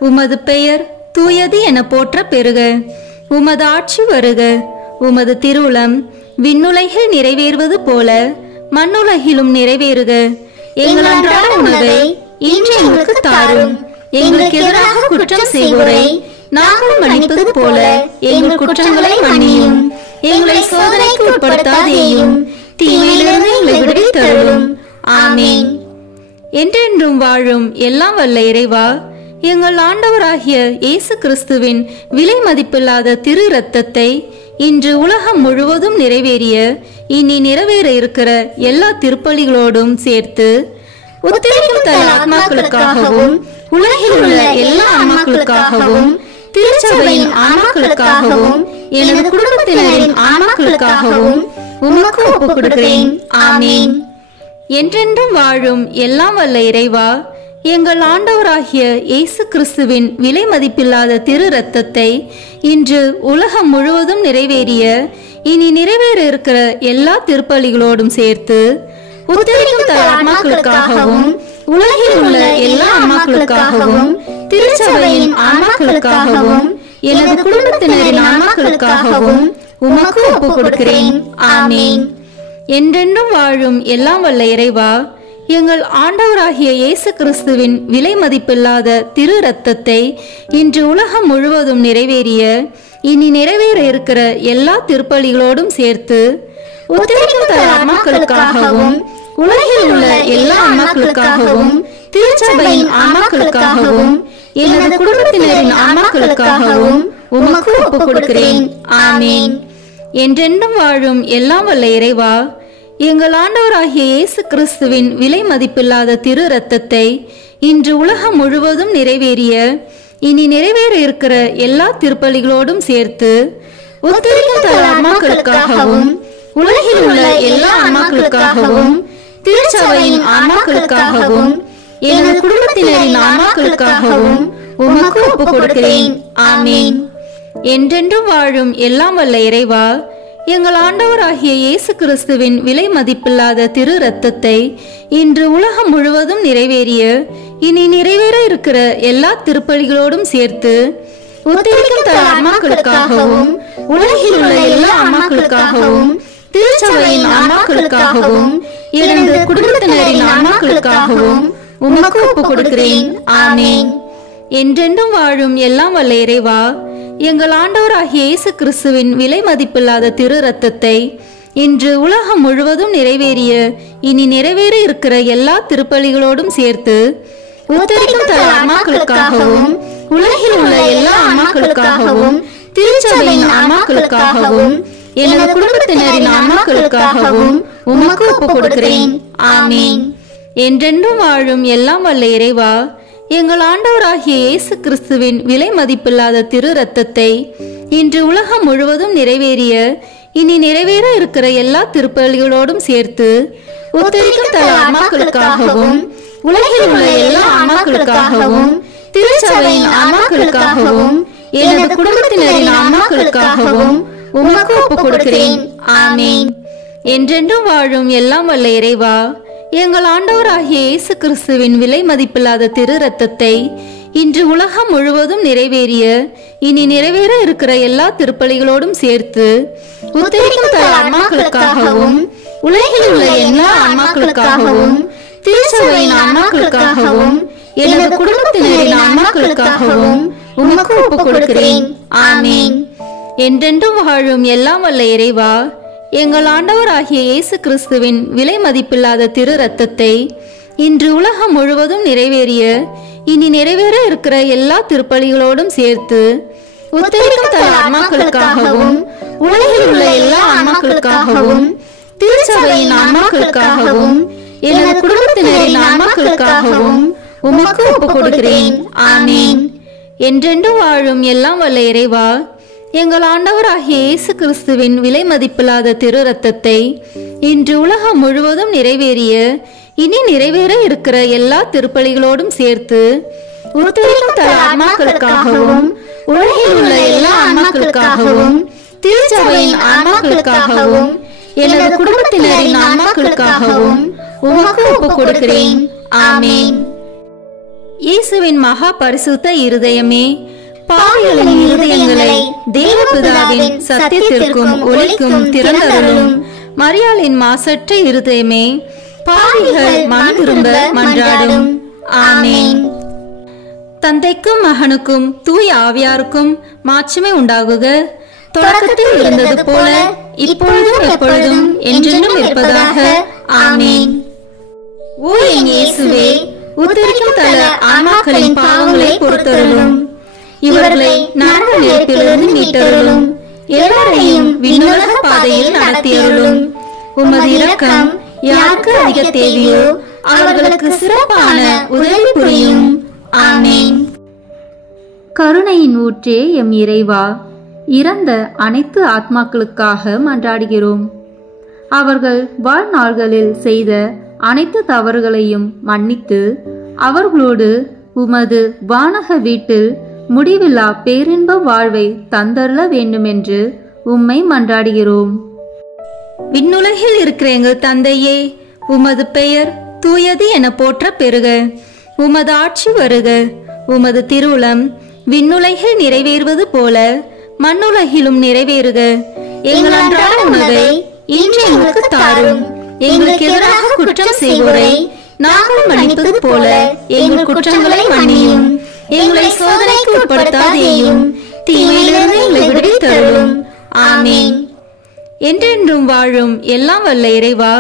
உமது பெயர் தூயது என போற்ற பெறுக. உமது ஆட்சி வருக. உமது திருவுளம் விண்ணுலகில் நிறைவேறுவது போல மண்ணுலகிலும் நிறைவேறுக. எங்கள் அன்றாட உணவை இன்று எங்களுக்கு தாரும். எங்களுக்கு எதிராக குற்றம் செய்வோரை நாங்கள் மன்னிப்பது போல எங்கள் குற்றங்களை மன்னியும். எங்களை சோதனைக்கு உட்படுத்தாதேயும், தீமையிலிருந்து எங்களை விடுவித்தருளும். ஆமென். என்றென்றும் வாழும் எல்லாம் வல்ல இறைவா, எங்கள் ஆண்டவராகிய இயேசு கிறிஸ்துவின் விலை மதிப்பில்லாத திரு இரத்தத்தை இன்று உலகம் முழுவதும் நிறைவேறிய இனி நிறைவேற இருக்கிற எல்லா திருப்பலிகளோடும் சேர்த்து உத்தரிக்கும் தன் ஆத்மாக்களுக்காகவும் உலகில் உள்ள எல்லா ஆன்மாக்களுக்காகவும் திருச்சபையின் ஆன்மாக்களுக்காகவும் எனது குடும்பத்தினரின் ஆன்மாக்களுக்காகவும் உமக்கு ஒப்புக் கொடுக்கிறேன். ஆமீன். என்றென்றும் வாழும் எல்லாம் வல்ல இறைவா, எங்கள் ஆண்டவராகிய இயேசு கிறிஸ்துவின் விலை மதிப்பில்லாத திரு இரத்தத்தை இன்று உலகம் முழுவதும் நிறைவேறிய இனி நிறைவேற இருக்கிற எல்லா திருப்பலிகளோடும் சேர்த்து உத்தரிக்கும் தன் ஆன்மாக்களுக்காகவும் உலகில் உள்ள எல்லா ஆன்மாக்களுக்காகவும் திருச்சபையின் ஆன்மாக்களுக்காகவும் எனது குடும்பத்தினரின் ஆன்மாக்களுக்காகவும் உமக்கு ஒப்புக் கொடுக்கிறேன். ஆமீன். என்றென்றும் வாழும் எல்லாம் வல்ல இறைவா, எங்கள் ஆண்டவராகிய இயேசு கிறிஸ்துவின் விலை மதிப்பில்லாத திரு இரத்தத்தை இன்று உலகம் முழுவதும் நிறைவேறிய இனி நிறைவேற இருக்கிற எல்லா திருப்பலிகளோடும் சேர்த்து உத்தரிக்கும் தன் ஆன்மாக்களுக்காகவும் உலகில் உள்ள எல்லா ஆன்மாக்களுக்காகவும் திருச்சபையின் ஆன்மாக்களுக்காகவும் எனது குடும்பத்தினரின் ஆன்மாக்களுக்காகவும் உமக்கு ஒப்புக் கொடுக்கிறேன். ஆமீன். என்றென்றும் வாழும் எல்லாம் வல்ல இறைவா, எங்கள் ஆண்டவராகிய இயேசு கிறிஸ்துவின் விலை மதிப்பில்லாத திரு இரத்தத்தை இன்று உலகம் முழுவதும் நிறைவேறிய இனி நிறைவேற இருக்கிற எல்லா திருப்பலிகளோடும் சேர்த்து உத்தரிக்கும் தன் ஆன்மாக்களுக்காகவும் உலகில் உள்ள எல்லா ஆன்மாக்களுக்காகவும் திருச்சபையின் ஆன்மாக்களுக்காகவும் எனது குடும்பத்தினரின் ஆன்மாக்களுக்காகவும் உமக்கு ஒப்புக் கொடுக்கிறேன். ஆமீன். என்றென்றும் வாழும் எல்லாம் வல்ல இறைவா, எங்கள் ஆண்டவராகிய இயேசு கிறிஸ்துவின் விலை மதிப்பில்லாத திரு இரத்தத்தை இன்று உலகம் முழுவதும் நிறைவேறிய இனி நிறைவேற இருக்கிற எல்லா திருப்பலிகளோடும் சேர்த்து உத்தரிக்கும் தன் ஆன்மாக்களுக்காகவும் உலகில் உள்ள எல்லா ஆன்மாக்களுக்காகவும் திருச்சபையின் ஆன்மாக்களுக்காகவும் எனது குடும்பத்தினரின் ஆன்மாக்களுக்காகவும் உமக்கு ஒப்புக் கொடுக்கிறேன். ஆமீன். என்றென்றும் வாழும் எல்லாம் வல்ல இறைவா, எங்கள் ஆண்டவராகிய இயேசு கிறிஸ்துவின் விலை மதிப்பில்லாத திரு இரத்தத்தை இன்று உலகம் முழுவதும் நிறைவேறிய இனி நிறைவேற இருக்கிற எல்லா திருப்பலிகளோடும் சேர்த்து உத்தரிக்கும் தன் ஆன்மாக்களுக்காகவும் உலகில் உள்ள எல்லா ஆன்மாக்களுக்காகவும் திருச்சபையின் ஆன்மாக்களுக்காகவும் எனது குடும்பத்தினரின் ஆன்மாக்களுக்காகவும் உமக்கு ஒப்புக் கொடுக்கிறேன். ஆமீன். என்றென்றும் வாழும் எல்லாம் வல்ல இறைவா, எங்கள் ஆண்டவராகிய இயேசு கிறிஸ்துவின் விலை மதிப்பில்லாத திரு இரத்தத்தை இன்று உலகம் முழுவதும் நிறைவேறிய இனி நிறைவேற இருக்கிற எல்லா திருப்பலிகளோடும் சேர்த்து உத்தரிக்கும் தன் ஆன்மாக்களுக்காகவும் உலகில் உள்ள எல்லா ஆன்மாக்களுக்காகவும் திருச்சபையின் ஆன்மாக்களுக்காகவும் எனது குடும்பத்தினரின் ஆன்மாக்களுக்காகவும் உமக்கு ஒப்புக் கொடுக்கிறேன். ஆமீன். என்றென்றும் வாழும் எல்லாம் வல்ல இறைவா, எங்கள் ஆண்டவராகிய இயேசு கிறிஸ்துவின் விலை மதிப்பில்லாத திரு இரத்தத்தை இன்று உலகம் முழுவதும் நிறைவேறிய இனி நிறைவேற இருக்கிற எல்லா திருப்பலிகளோடும் சேர்த்து உத்தரிக்கும் தன் ஆன்மாக்களுக்காகவும் உலகில் உள்ள எல்லா ஆன்மாக்களுக்காகவும் திருச்சபையின் ஆன்மாக்களுக்காகவும் எனது குடும்பத்தினரின் ஆன்மாக்களுக்காகவும் உமக்கு ஒப்புக் கொடுக்கிறேன். ஆமீன். என்றென்றும் வாழும் எல்லாம் வல்ல இறைவா, எங்கள் ஆண்டவராகிய இயேசு கிறிஸ்துவின் விலை மதிப்பில்லாத திரு இரத்தத்தை இன்று உலகம் முழுவதும் நிறைவேறிய இனி நிறைவேற இருக்கிற எல்லா திருப்பலிகளோடும் சேர்த்து உத்தரிக்கும் தன் ஆன்மாக்களுக்காகவும் உலகில் உள்ள எல்லா ஆன்மாக்களுக்காகவும் திருச்சபையின் ஆன்மாக்களுக்காகவும் எனது குடும்பத்தினரின் ஆன்மாக்களுக்காகவும் உமக்கு ஒப்புக் கொடுக்கிறேன். ஆமீன். என்றென்றும் வாழும் எல்லாம் வல்ல இறைவா, எங்கள் ஆண்டவராகிய இயேசு கிறிஸ்துவின் விலை மதிப்பில்லாத திரு இரத்தத்தை இன்று உலகம் முழுவதும் நிறைவேறிய இனி நிறைவேற இருக்கிற எல்லா திருப்பலிகளோடும் சேர்த்து உத்தரிக்கும் தன் ஆன்மாக்களுக்காகவும் உலகில் உள்ள எல்லா ஆன்மாக்களுக்காகவும் திருச்சபையின் ஆன்மாக்களுக்காகவும் எனது குடும்பத்தினரின் ஆன்மாக்களுக்காகவும் உமக்கு ஒப்புக் கொடுக்கிறேன். ஆமீன். இயேசுவின் மகா பரிசுத்த இருதயமே, பாவிகளின் இருதயங்களை தேவபிதாவின் சத்தியத்திற்கும் ஒளிக்கும் திறந்தருளும். மரியாளின் மாசற்ற இருதயமே, பாவிகள் மனம் திரும்ப மன்றாடும். ஆமீன். தந்தைக்கும் மகனுக்கும் தூய ஆவியாருக்கும் மாட்சிமை உண்டாகுக. தொடக்கத்தில் இருந்தது போல இப்பொழுதும் எப்பொழுதும் என்றென்றும் இருப்பதாக. ஆமீன். ஓ என் இயேசுவே, உத்தரிக்கும் தல ஆன்மாக்களின் பாவங்களை பொறுத்தருளும். இவர்களை நரக நெருப்பிலிருந்து மீட்டருளும். எல்லாரையும் விண்ணுலக பாதையில் நடத்தியருளும். உமது இரக்கம் யாருக்கு அதிக தேவையோ அவர்களுக்கு சிறப்பான உதவி புரியும். ஆமேன். கருணையின் ஊற்றே எம் இறைவா, இறந்த அனைத்து ஆத்மாக்களுக்காக மன்றாடுகிறோம். அவர்கள் வாழ்நாள்களில் செய்த அனைத்து தவறுகளையும் மன்னித்து அவர்களோடு உமது வானக வீட்டில் முடிவில்லா பேரின்ப வாழ்வை தந்தருள வேண்டுமென்று உம்மை மன்றாடுகிறோம். விண்ணுலகில் இருக்கிற எங்கள் தந்தையே, உமது பெயர் தூயது என போற்ற பெறுக. உமது ஆட்சி வருக. உமது திருவுளம் விண்ணுலகில் நிறைவேறுவது போல மண்ணுலகிலும் நிறைவேறுக. எங்கள் அன்றாட உணவை இன்று எங்களுக்கு தாரும். எங்களுக்கு எதிராக குற்றம் செய்வோரை நாங்கள் மன்னிப்பது போல எங்கள் குற்றங்களை மன்னியும். எங்களை சோதனைக்கு உட்படுத்தாதேயும், தீமையிலிருந்து எங்களை விடுவித்தருளும். ஆமேன். என்றென்றும் வாழும் எல்லாம் வல்ல இறைவா,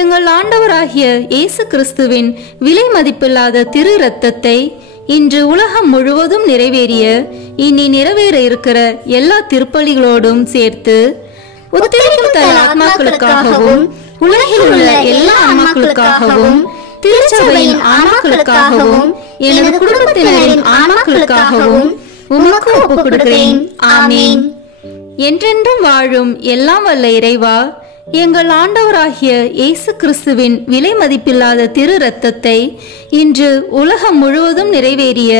எங்கள் ஆண்டவராகிய இயேசு கிறிஸ்துவின் விலை மதிப்பில்லாத திரு இரத்தத்தை இன்று உலகம் முழுவதும் நிறைவேறிய இனி நிறைவேற இருக்கிற எல்லா திருப்பலிகளோடும் சேர்த்து உத்தரிக்கும் தல ஆத்மாக்களுக்காகவும் உலகில் உள்ள எல்லா ஆன்மாக்களுக்காகவும் திருச்சபையின் ஆன்மாக்களுக்காகவும் எனது குடும்பத்தினரின் ஆன்மாக்களுக்காகவும் உமக்கு ஒப்புக் கொடுக்கிறேன். ஆமேன். என்றென்றும் வாழும் எல்லாம் வல்ல இறைவா, எங்கள் ஆண்டவராகிய இயேசு கிறிஸ்துவின் விலை மதிப்பில்லாத திரு இரத்தத்தை இன்று உலகம் முழுவதும் நிறைவேறிய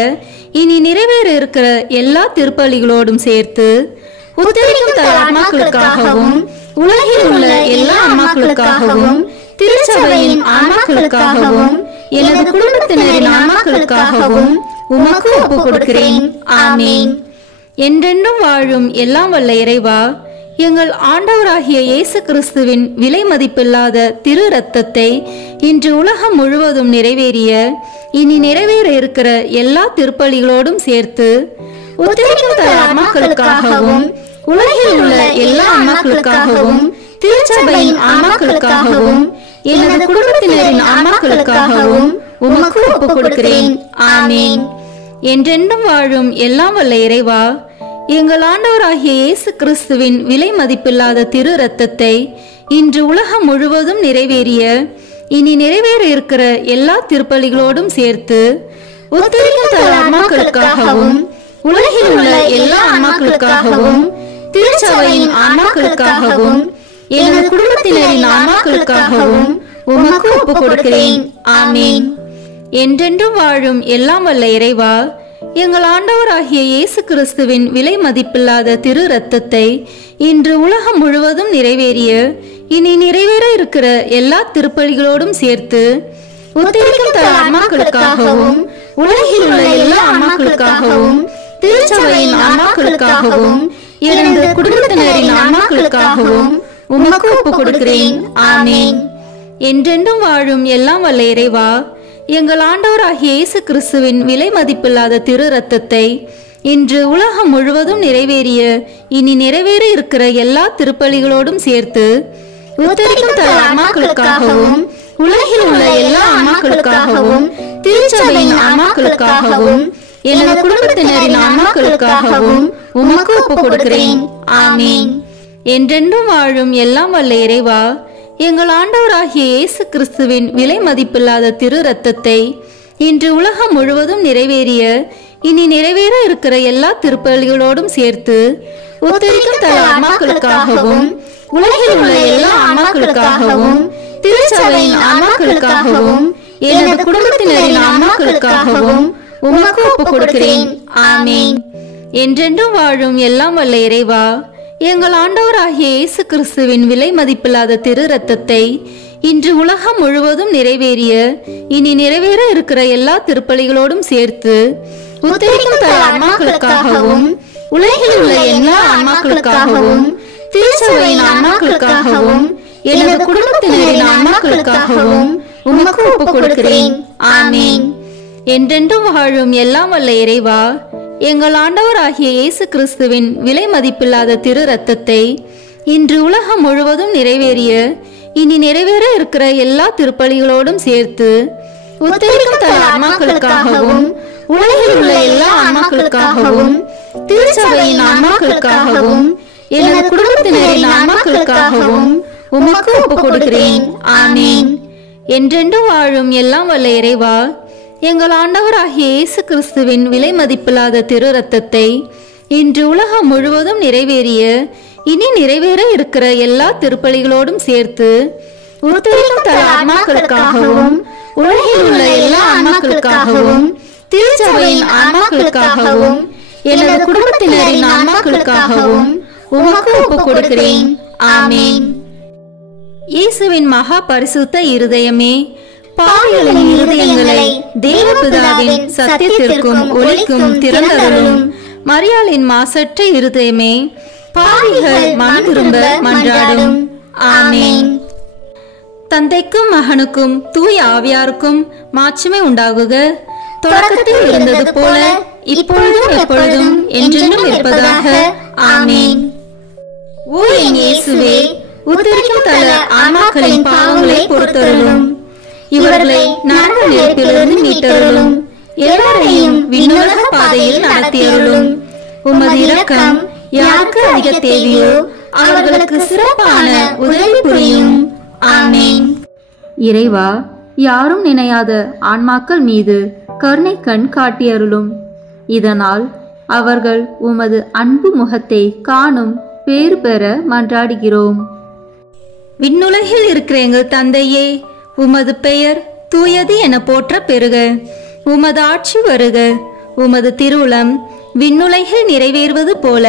இனி நிறைவேற இருக்கிற எல்லா திருப்பலிகளோடும் சேர்த்து உத்தரிக்கும் தல ஆன்மாக்களுக்காகவும் உலகில் உள்ள எல்லா ஆன்மாக்களுக்காகவும் திருச்சபையின் ஆன்மாக்களுக்காகவும் எனது குடும்பத்தினரின் ஆன்மாக்களுக்காகவும் உமக்கு ஒப்புக் கொடுக்கிறேன். ஆமேன். என்றென்றும் வாழும் எல்லாம் வல்ல இறைவா, எங்கள் ஆண்டவராகிய இயேசு கிறிஸ்துவின் விலை மதிப்பில்லாத திரு இரத்தத்தை இன்று உலகம் முழுவதும் நிறைவேறிய இனி நிறைவேற இருக்கிற எல்லா திருப்பலிகளோடும் சேர்த்து உத்தரிக்கும் தல ஆன்மாக்களுக்காகவும் உலகில் உள்ள எல்லா ஆன்மாக்களுக்காகவும் திருச்சபையின் ஆன்மாக்களுக்காகவும் எனது குடும்பத்தினரின் ஆன்மாக்களுக்காகவும் உமக்கு ஒப்புக் கொடுக்கிறேன். ஆமேன். என்றென்றும் வாழும் எல்லாம் வல்ல இறைவா, எங்கள் ஆண்டவராகிய இயேசு கிறிஸ்துவின் விலை மதிப்பில்லாத திரு இரத்தத்தை இன்று உலகம் முழுவதும் நிறைவேறிய இனி நிறைவேற இருக்கிற எல்லா திருப்பலிகளோடும் சேர்த்து உத்தரிக்கும் தல ஆன்மாக்களுக்காகவும் உலகில் உள்ள எல்லா ஆன்மாக்களுக்காகவும் திருச்சபையின் ஆன்மாக்களுக்காகவும் எனது குடும்பத்தினரின் ஆன்மாக்களுக்காகவும் உமக்கு ஒப்புக் கொடுக்கிறேன். ஆமேன். என்றென்றும் வாழும் எல்லாம் வல்ல இறைவா, எங்கள் ஆண்டவராகிய இயேசு கிறிஸ்துவின் விலை மதிப்பில்லாத திரு இரத்தத்தை இன்று உலகம் முழுவதும் நிறைவேறிய இனி நிறைவேற இருக்கிற எல்லா திருப்பலிகளோடும் சேர்த்து உத்தரிக்கும் தல ஆன்மாக்களுக்காகவும் உலகில் உள்ள எல்லா ஆன்மாக்களுக்காகவும் திருச்சபையின் ஆன்மாக்களுக்காகவும் எனது குடும்பத்தினரின் ஆன்மாக்களுக்காகவும் உமக்கு ஒப்புக் கொடுக்கிறேன். ஆமேன். என்றென்றும் வாழும் எல்லாம் வல்ல இறைவா, எங்கள் ஆண்டவராகிய இயேசு கிறிஸ்துவின் விலை மதிப்பில்லாத திரு இரத்தத்தை இன்று உலகம் முழுவதும் நிறைவேறிய இனி நிறைவேற இருக்கிற எல்லா திருப்பலிகளோடும் சேர்த்து உத்தரிக்கும் தல ஆன்மாக்களுக்காகவும் உலகில் உள்ள எல்லா ஆன்மாக்களுக்காகவும் திருச்சபையின் ஆன்மாக்களுக்காகவும் எனது குடும்பத்தினரின் ஆன்மாக்களுக்காகவும் உமக்கு ஒப்புக் கொடுக்கிறேன். ஆமேன். என்றென்றும் வாழும் எல்லாம் வல்ல இறைவா, எங்கள் ஆண்டவராகிய இயேசு கிறிஸ்துவின் விலை மதிப்பில்லாத திரு இரத்தத்தை இன்று உலகம் முழுவதும் நிறைவேறிய இனி நிறைவேற இருக்கிற எல்லா திருப்பலிகளோடும் சேர்த்து உத்தரிக்கும் தல ஆன்மாக்களுக்காகவும் உலகில் உள்ள எல்லா ஆன்மாக்களுக்காகவும் திருச்சபையின் ஆன்மாக்களுக்காகவும் எனது குடும்பத்தினரின் ஆன்மாக்களுக்காகவும் உமக்கு ஒப்புக் கொடுக்கிறேன். ஆமேன். என்றென்றும் வாழும் எல்லாம் வல்ல இறைவா, எங்கள் ஆண்டவராகிய இயேசு கிறிஸ்துவின் விலை மதிப்பில்லாத திரு இரத்தத்தை இன்று உலகம் முழுவதும் நிறைவேறிய இனி நிறைவேற இருக்கிற எல்லா திருப்பலிகளோடும் சேர்த்து உத்தரிக்கும் தல ஆன்மாக்களுக்காகவும் உலகில் உள்ள எல்லா ஆன்மாக்களுக்காகவும் திருச்சபையின் ஆன்மாக்களுக்காகவும் எனது குடும்பத்தினரின் ஆன்மாக்களுக்காகவும் உமக்கு ஒப்புக் கொடுக்கிறேன். ஆமேன். என்றென்றும் வாழும் எல்லாம் வல்ல இறைவா, எங்கள் ஆண்டவராகிய இயேசு கிறிஸ்துவின் விலை மதிப்பில்லாத திரு இரத்தத்தை இன்று உலகம் முழுவதும் நிறைவேறிய இனி நிறைவேற இருக்கிற எல்லா திருப்பலிகளோடும் சேர்த்து உத்தரிக்கும் தல ஆன்மாக்களுக்காகவும் உலகில் உள்ள எல்லா ஆன்மாக்களுக்காகவும் திருச்சபையின் ஆன்மாக்களுக்காகவும் எனது குடும்பத்தினரின் ஆன்மாக்களுக்காகவும் உமக்கு ஒப்புக் கொடுக்கிறேன். ஆமீன். என்றென்று வாழும் எல்லாம் வல்ல இறைவா, எங்கள் ஆண்டவராகிய இயேசு கிறிஸ்துவின் விலை மதிப்பில்லாத திரு ரத்தத்தை இன்று உலகம் முழுவதும் நிறைவேறிய இனி நிறைவேற இருக்கிற எல்லா திருப்பலிகளோடும் சேர்த்து உத்தரிக்கும் தல ஆன்மாக்களுக்காகவும் உலகில் உள்ள எல்லா ஆன்மாக்களுக்காகவும் திருச்சபையின் ஆன்மாக்களுக்காகவும் எனது குடும்பத்தினரின் ஆன்மாக்களுக்காகவும் உமக்கு ஒப்புக் கொடுக்கிறேன். ஆமீன். இயேசுவின் மகா பரிசுத்த இருதயமே, பாவிகளின் இருதயங்களை தேவபிதாவின் சத்தியத்திற்கும் ஒளிக்கும் திறந்தருளும். மரியாளின் மாசற்ற இருதயமே, பாவிகள் மனம் திரும்ப மன்றாடும். ஆமீன். தந்தைக்கும் மகனுக்கும் தூய ஆவியாருக்கும் மாட்சிமை உண்டாகுக. தொடக்கத்தில் இருந்தது போல இப்பொழுதும் எப்பொழுதும் என்றென்றும் இருப்பதாக. ஆமீன். ஓ என் இயேசுவே, உத்தரிக்கும் தல ஆன்மாக்களின் பாவங்களை பொறுத்தருளும். இவர்களை நரக நெருப்பிலிருந்து மீட்டருளும். எல்லாரையும் விண்ணுலக பாதையில் நடத்தியருளும். உமது இரக்கம் யாருக்கு அதிக தேவையோ அவர்களுக்கு சிறப்பான உதவி புரியும். ஆமீன். இறைவா, யாரும் நினையாத ஆன்மாக்கள் மீது கருணை கண் காட்டியருளும். இதனால் அவர்கள் உமது அன்பு முகத்தை காணும் பேறு பெற மன்றாடுகிறோம். விண்ணுலகில் இருக்கிற எங்கள் தந்தையே, உமது பெயர் தூயது என போற்ற பெறுக. உமது ஆட்சி வருக. உமது திருவுளம் விண்ணுலகில் நிறைவேறுவது போல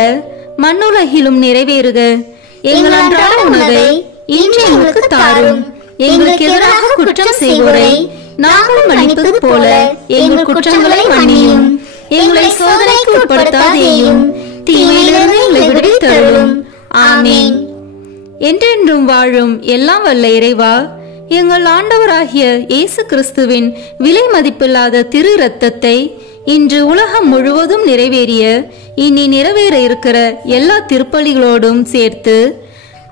மண்ணுலகிலும் நிறைவேறுக. எங்கள் அன்றாட உணவை இன்று எங்களுக்கு தாரும். எங்களுக்கு எதிராக குற்றம் செய்வோரை நாங்கள் மன்னிப்பது போல எங்கள் குற்றங்களை மன்னியும். எங்களை சோதனைக்கு உட்படுத்தாதேயும், தீமையிலிருந்து எங்களை விடுவித்தருளும். ஆமீன். என்றென்றும் வாழும் எல்லாம் வல்ல இறைவா, எங்கள் ஆண்டவராகிய இயேசு கிறிஸ்துவின் விலை மதிப்பில்லாத திரு இரத்தத்தை இன்று உலகம் முழுவதும் நிறைவேறிய இனி நிறைவேற இருக்கிற எல்லா திருப்பலிகளோடும் சேர்த்து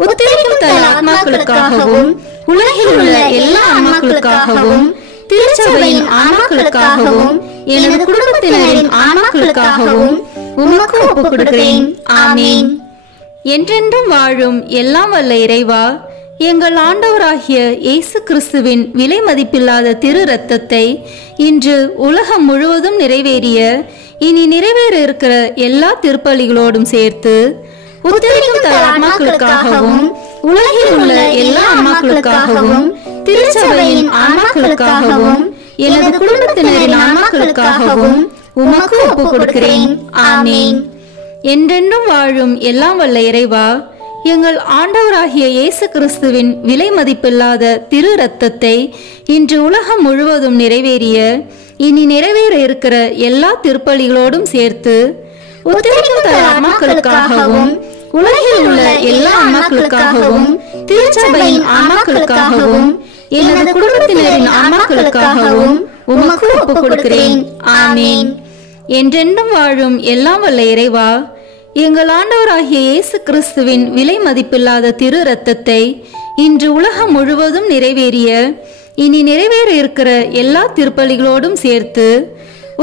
உத்தரிக்கும் தல ஆன்மாக்களுக்காகவும் உலகில் உள்ள எல்லா ஆன்மாக்களுக்காகவும் திருச்சபையின் ஆன்மாக்களுக்காகவும் எனது குடும்பத்தினரின் ஆன்மாக்களுக்காகவும் உமக்கு ஒப்புக் கொடுக்கிறேன். ஆமீன். என்றென்றும் வாழும் எல்லாம் வல்ல இறைவா, எங்கள் ஆண்டவராகிய இயேசு கிறிஸ்துவின் விலை மதிப்பில்லாத திரு இரத்தத்தை இன்று உலகம் முழுவதும் நிறைவேறிய இனி நிறைவேற இருக்கிற எல்லா திருப்பலிகளோடும் சேர்த்து உத்தரிக்கும் தல ஆன்மாக்களுக்காகவும் உலகில் உள்ள எல்லா ஆன்மாக்களுக்காகவும் திருச்சபையின் ஆன்மாக்களுக்காகவும் எனது குடும்பத்தினரின் ஆன்மாக்களுக்காகவும் உமக்கு ஒப்புக் கொடுக்கிறேன். ஆமீன். என்றென்றும் வாழும் எல்லாம் வல்ல இறைவா, எங்கள் ஆண்டவராகிய இயேசு கிறிஸ்துவின் விலை மதிப்பில்லாத திரு இரத்தத்தை இன்று உலகம் முழுவதும் நிறைவேறிய இனி நிறைவேற இருக்கிற எல்லா திருப்பலிகளோடும் சேர்த்து உத்தரிக்கும் தல ஆன்மாக்களுக்காகவும் உலகில் உள்ள எல்லா ஆன்மாக்களுக்காகவும் திருச்சபையின் ஆன்மாக்களுக்காகவும் எனது குடும்பத்தினரின் ஆன்மாக்களுக்காகவும் உமக்கு ஒப்புக் கொடுக்கிறேன். ஆமீன். என்றென்றும் வாழும் எல்லாம் வல்ல இறைவா, எங்கள் ஆண்டவராகிய இயேசு கிறிஸ்துவின் விலை மதிப்பில்லாத திரு இரத்தத்தை இன்று உலகம் முழுவதும் நிறைவேறிய இனி நிறைவேற இருக்கிற எல்லா திருப்பலிகளோடும் சேர்த்து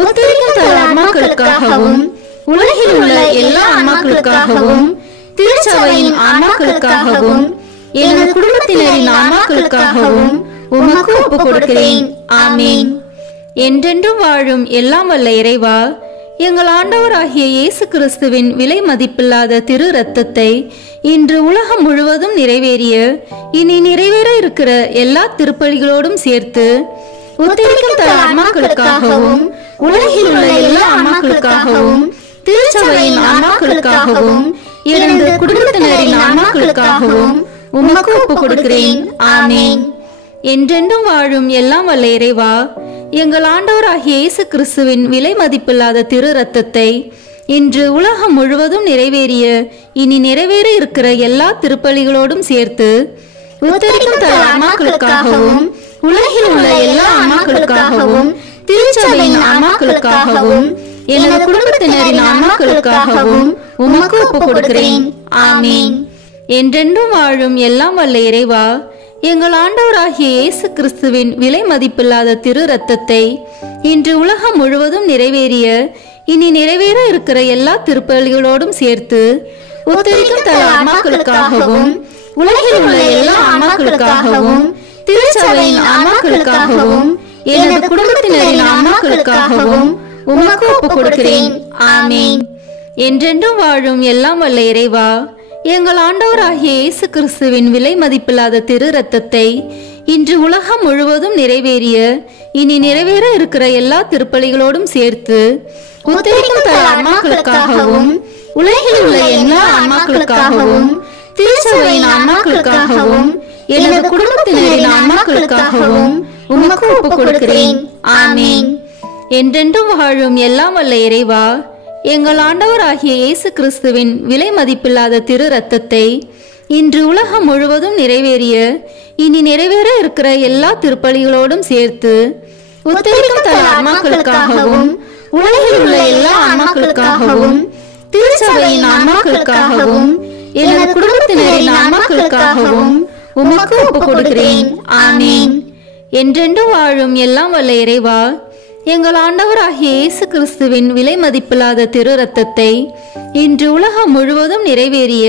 உத்தரிக்கும் தல ஆன்மாக்களுக்காகவும் உலகில் உள்ள எல்லா ஆன்மாக்களுக்காகவும் திருச்சபையின் ஆன்மாக்களுக்காகவும் எனது குடும்பத்தினரின் ஆன்மாக்களுக்காகவும் உமக்கு ஒப்புக் கொடுக்கிறேன். ஆமீன். என்றென்றும் வாழும் எல்லாம் வல்ல இறைவா, எங்கள் ஆண்டவராகிய இயேசு கிறிஸ்துவின் விலை மதிப்பில்லாத திரு இரத்தத்தை இன்று உலகம் முழுவதும் நிறைவேறிய இனி நிறைவேற இருக்கிற எல்லா திருப்பலிகளோடும் சேர்த்து உத்தரிக்கும் தல ஆன்மாக்களுக்காகவும் உலகில் உள்ள எல்லா ஆன்மாக்களுக்காகவும் திருச்சபையின் ஆன்மாக்களுக்காகவும் எனது குடும்பத்தினரின் ஆன்மாக்களுக்காகவும் உமக்கு ஒப்புக் கொடுக்கிறேன். ஆமீன். என்றென்றும் வாழும் எல்லாம் வல்ல இறைவா, எங்கள் ஆண்டவராகிய இயேசு கிறிஸ்துவின் விலை மதிப்பில்லாத திரு இரத்தத்தை இன்று உலகம் முழுவதும் நிறைவேறிய இனி நிறைவேற இருக்கிற எல்லா திருப்பலிகளோடும் சேர்த்து உத்தரிக்கும் தல ஆன்மாக்களுக்காகவும் உலகில் உள்ள எல்லா ஆன்மாக்களுக்காகவும் திருச்சபையின் ஆன்மாக்களுக்காகவும் எனது குடும்பத்தினரின் ஆன்மாக்களுக்காகவும் உமக்கு ஒப்புக் கொடுக்கிறேன். ஆமீன். என்றென்றும் வாழும் எல்லாம் வல்ல இறைவா, எங்கள் ஆண்டவராகிய இயேசு கிறிஸ்துவின் விலை மதிப்பில்லாத திரு இரத்தத்தை இன்று உலகம் முழுவதும் நிறைவேறிய இனி நிறைவேற இருக்கிற எல்லா திருப்பலிகளோடும் சேர்த்து உத்தரிக்கும் தல ஆன்மாக்களுக்காகவும் உலகில் உள்ள எல்லா ஆன்மாக்களுக்காகவும் திருச்சபையின் ஆன்மாக்களுக்காகவும் எனது குடும்பத்தினரின் ஆன்மாக்களுக்காகவும் உமக்கு ஒப்புக் கொடுக்கிறேன். ஆமேன். என்றென்றும் வாழும் எல்லாம் வல்ல இறைவா, எங்கள் ஆண்டவராகிய இயேசு கிறிஸ்துவின் விலை மதிப்பில்லாத திரு இரத்தத்தை இன்று உலகம் முழுவதும் நிறைவேறிய இனி நிறைவேற இருக்கிற எல்லா திருப்பலிகளோடும் சேர்த்து உத்தரிக்கும் தல ஆன்மாக்களுக்காகவும் உலகில் உள்ள எல்லா ஆன்மாக்களுக்காகவும் திருச்சபையின் ஆன்மாக்களுக்காகவும் எனது குடும்பத்தினரின் ஆன்மாக்களுக்காகவும் உமக்கு ஒப்புக் கொடுக்கிறேன். ஆமேன். என்றென்றும் வாழும் எல்லாம் வல்ல இறைவா, எங்கள் ஆண்டவராகிய இயேசு கிறிஸ்துவின் விலை மதிப்பில்லாத திரு இரத்தத்தை இன்று உலகம் முழுவதும் நிறைவேறிய இனி நிறைவேற இருக்கிற எல்லா திருப்பலிகளோடும் சேர்த்து உத்தரிக்கும் தல ஆன்மாக்களுக்காகவும் உலகில் உள்ள எல்லா ஆன்மாக்களுக்காகவும் திருச்சபையின் ஆன்மாக்களுக்காகவும் எனது குடும்பத்தினரின் ஆன்மாக்களுக்காகவும் உமக்கு ஒப்புக் கொடுக்கிறேன். ஆமேன். என்றென்றும் வாழும் எல்லாம் வல்ல இறைவா, எங்கள் ஆண்டவராகிய இயேசு கிறிஸ்துவின் விலை மதிப்பில்லாத திரு இரத்தத்தை இன்று உலகம் முழுவதும் நிறைவேறிய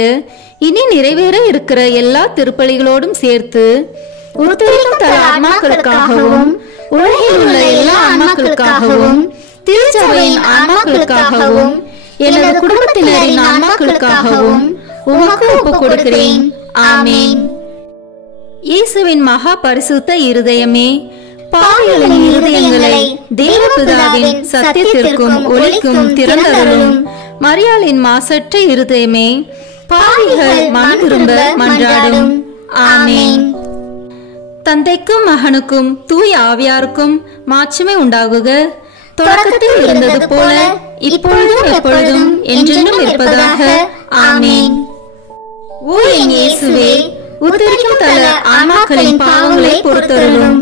இனி நிறைவேற இருக்கிற எல்லா திருப்பலிகளோடும் சேர்த்து உத்தரிக்கும் தல ஆன்மாக்களுக்காகவும் உலகில் உள்ள எல்லா ஆன்மாக்களுக்காகவும் திருச்சபையின் ஆன்மாக்களுக்காகவும் எனது குடும்பத்தினரின் ஆன்மாக்களுக்காகவும் உமக்கு ஒப்புக் கொடுக்கிறேன். ஆமேன். இயேசுவின் மகா பரிசுத்த இருதயமே, பாவிகளின் இருதயங்களை தேவபிதாவின் சத்தியத்திற்கும் ஒளிக்கும் திறந்தருளும். மரியாளின் மாசற்ற இருதயமே, பாவிகள் மனம் திரும்ப மன்றாடும். ஆமேன். தந்தைக்கும் மகனுக்கும் தூய ஆவியாருக்கும் மாட்சிமை உண்டாகுக. தொடக்கத்தில் இருந்தது போல இப்பொழுதும் எப்பொழுதும் என்றென்றும் இருப்பதாக. ஆமேன். ஓ என் இயேசுவே, உத்தரிக்கும் தல ஆன்மாக்களின் பாவங்களை பொறுத்தருளும்.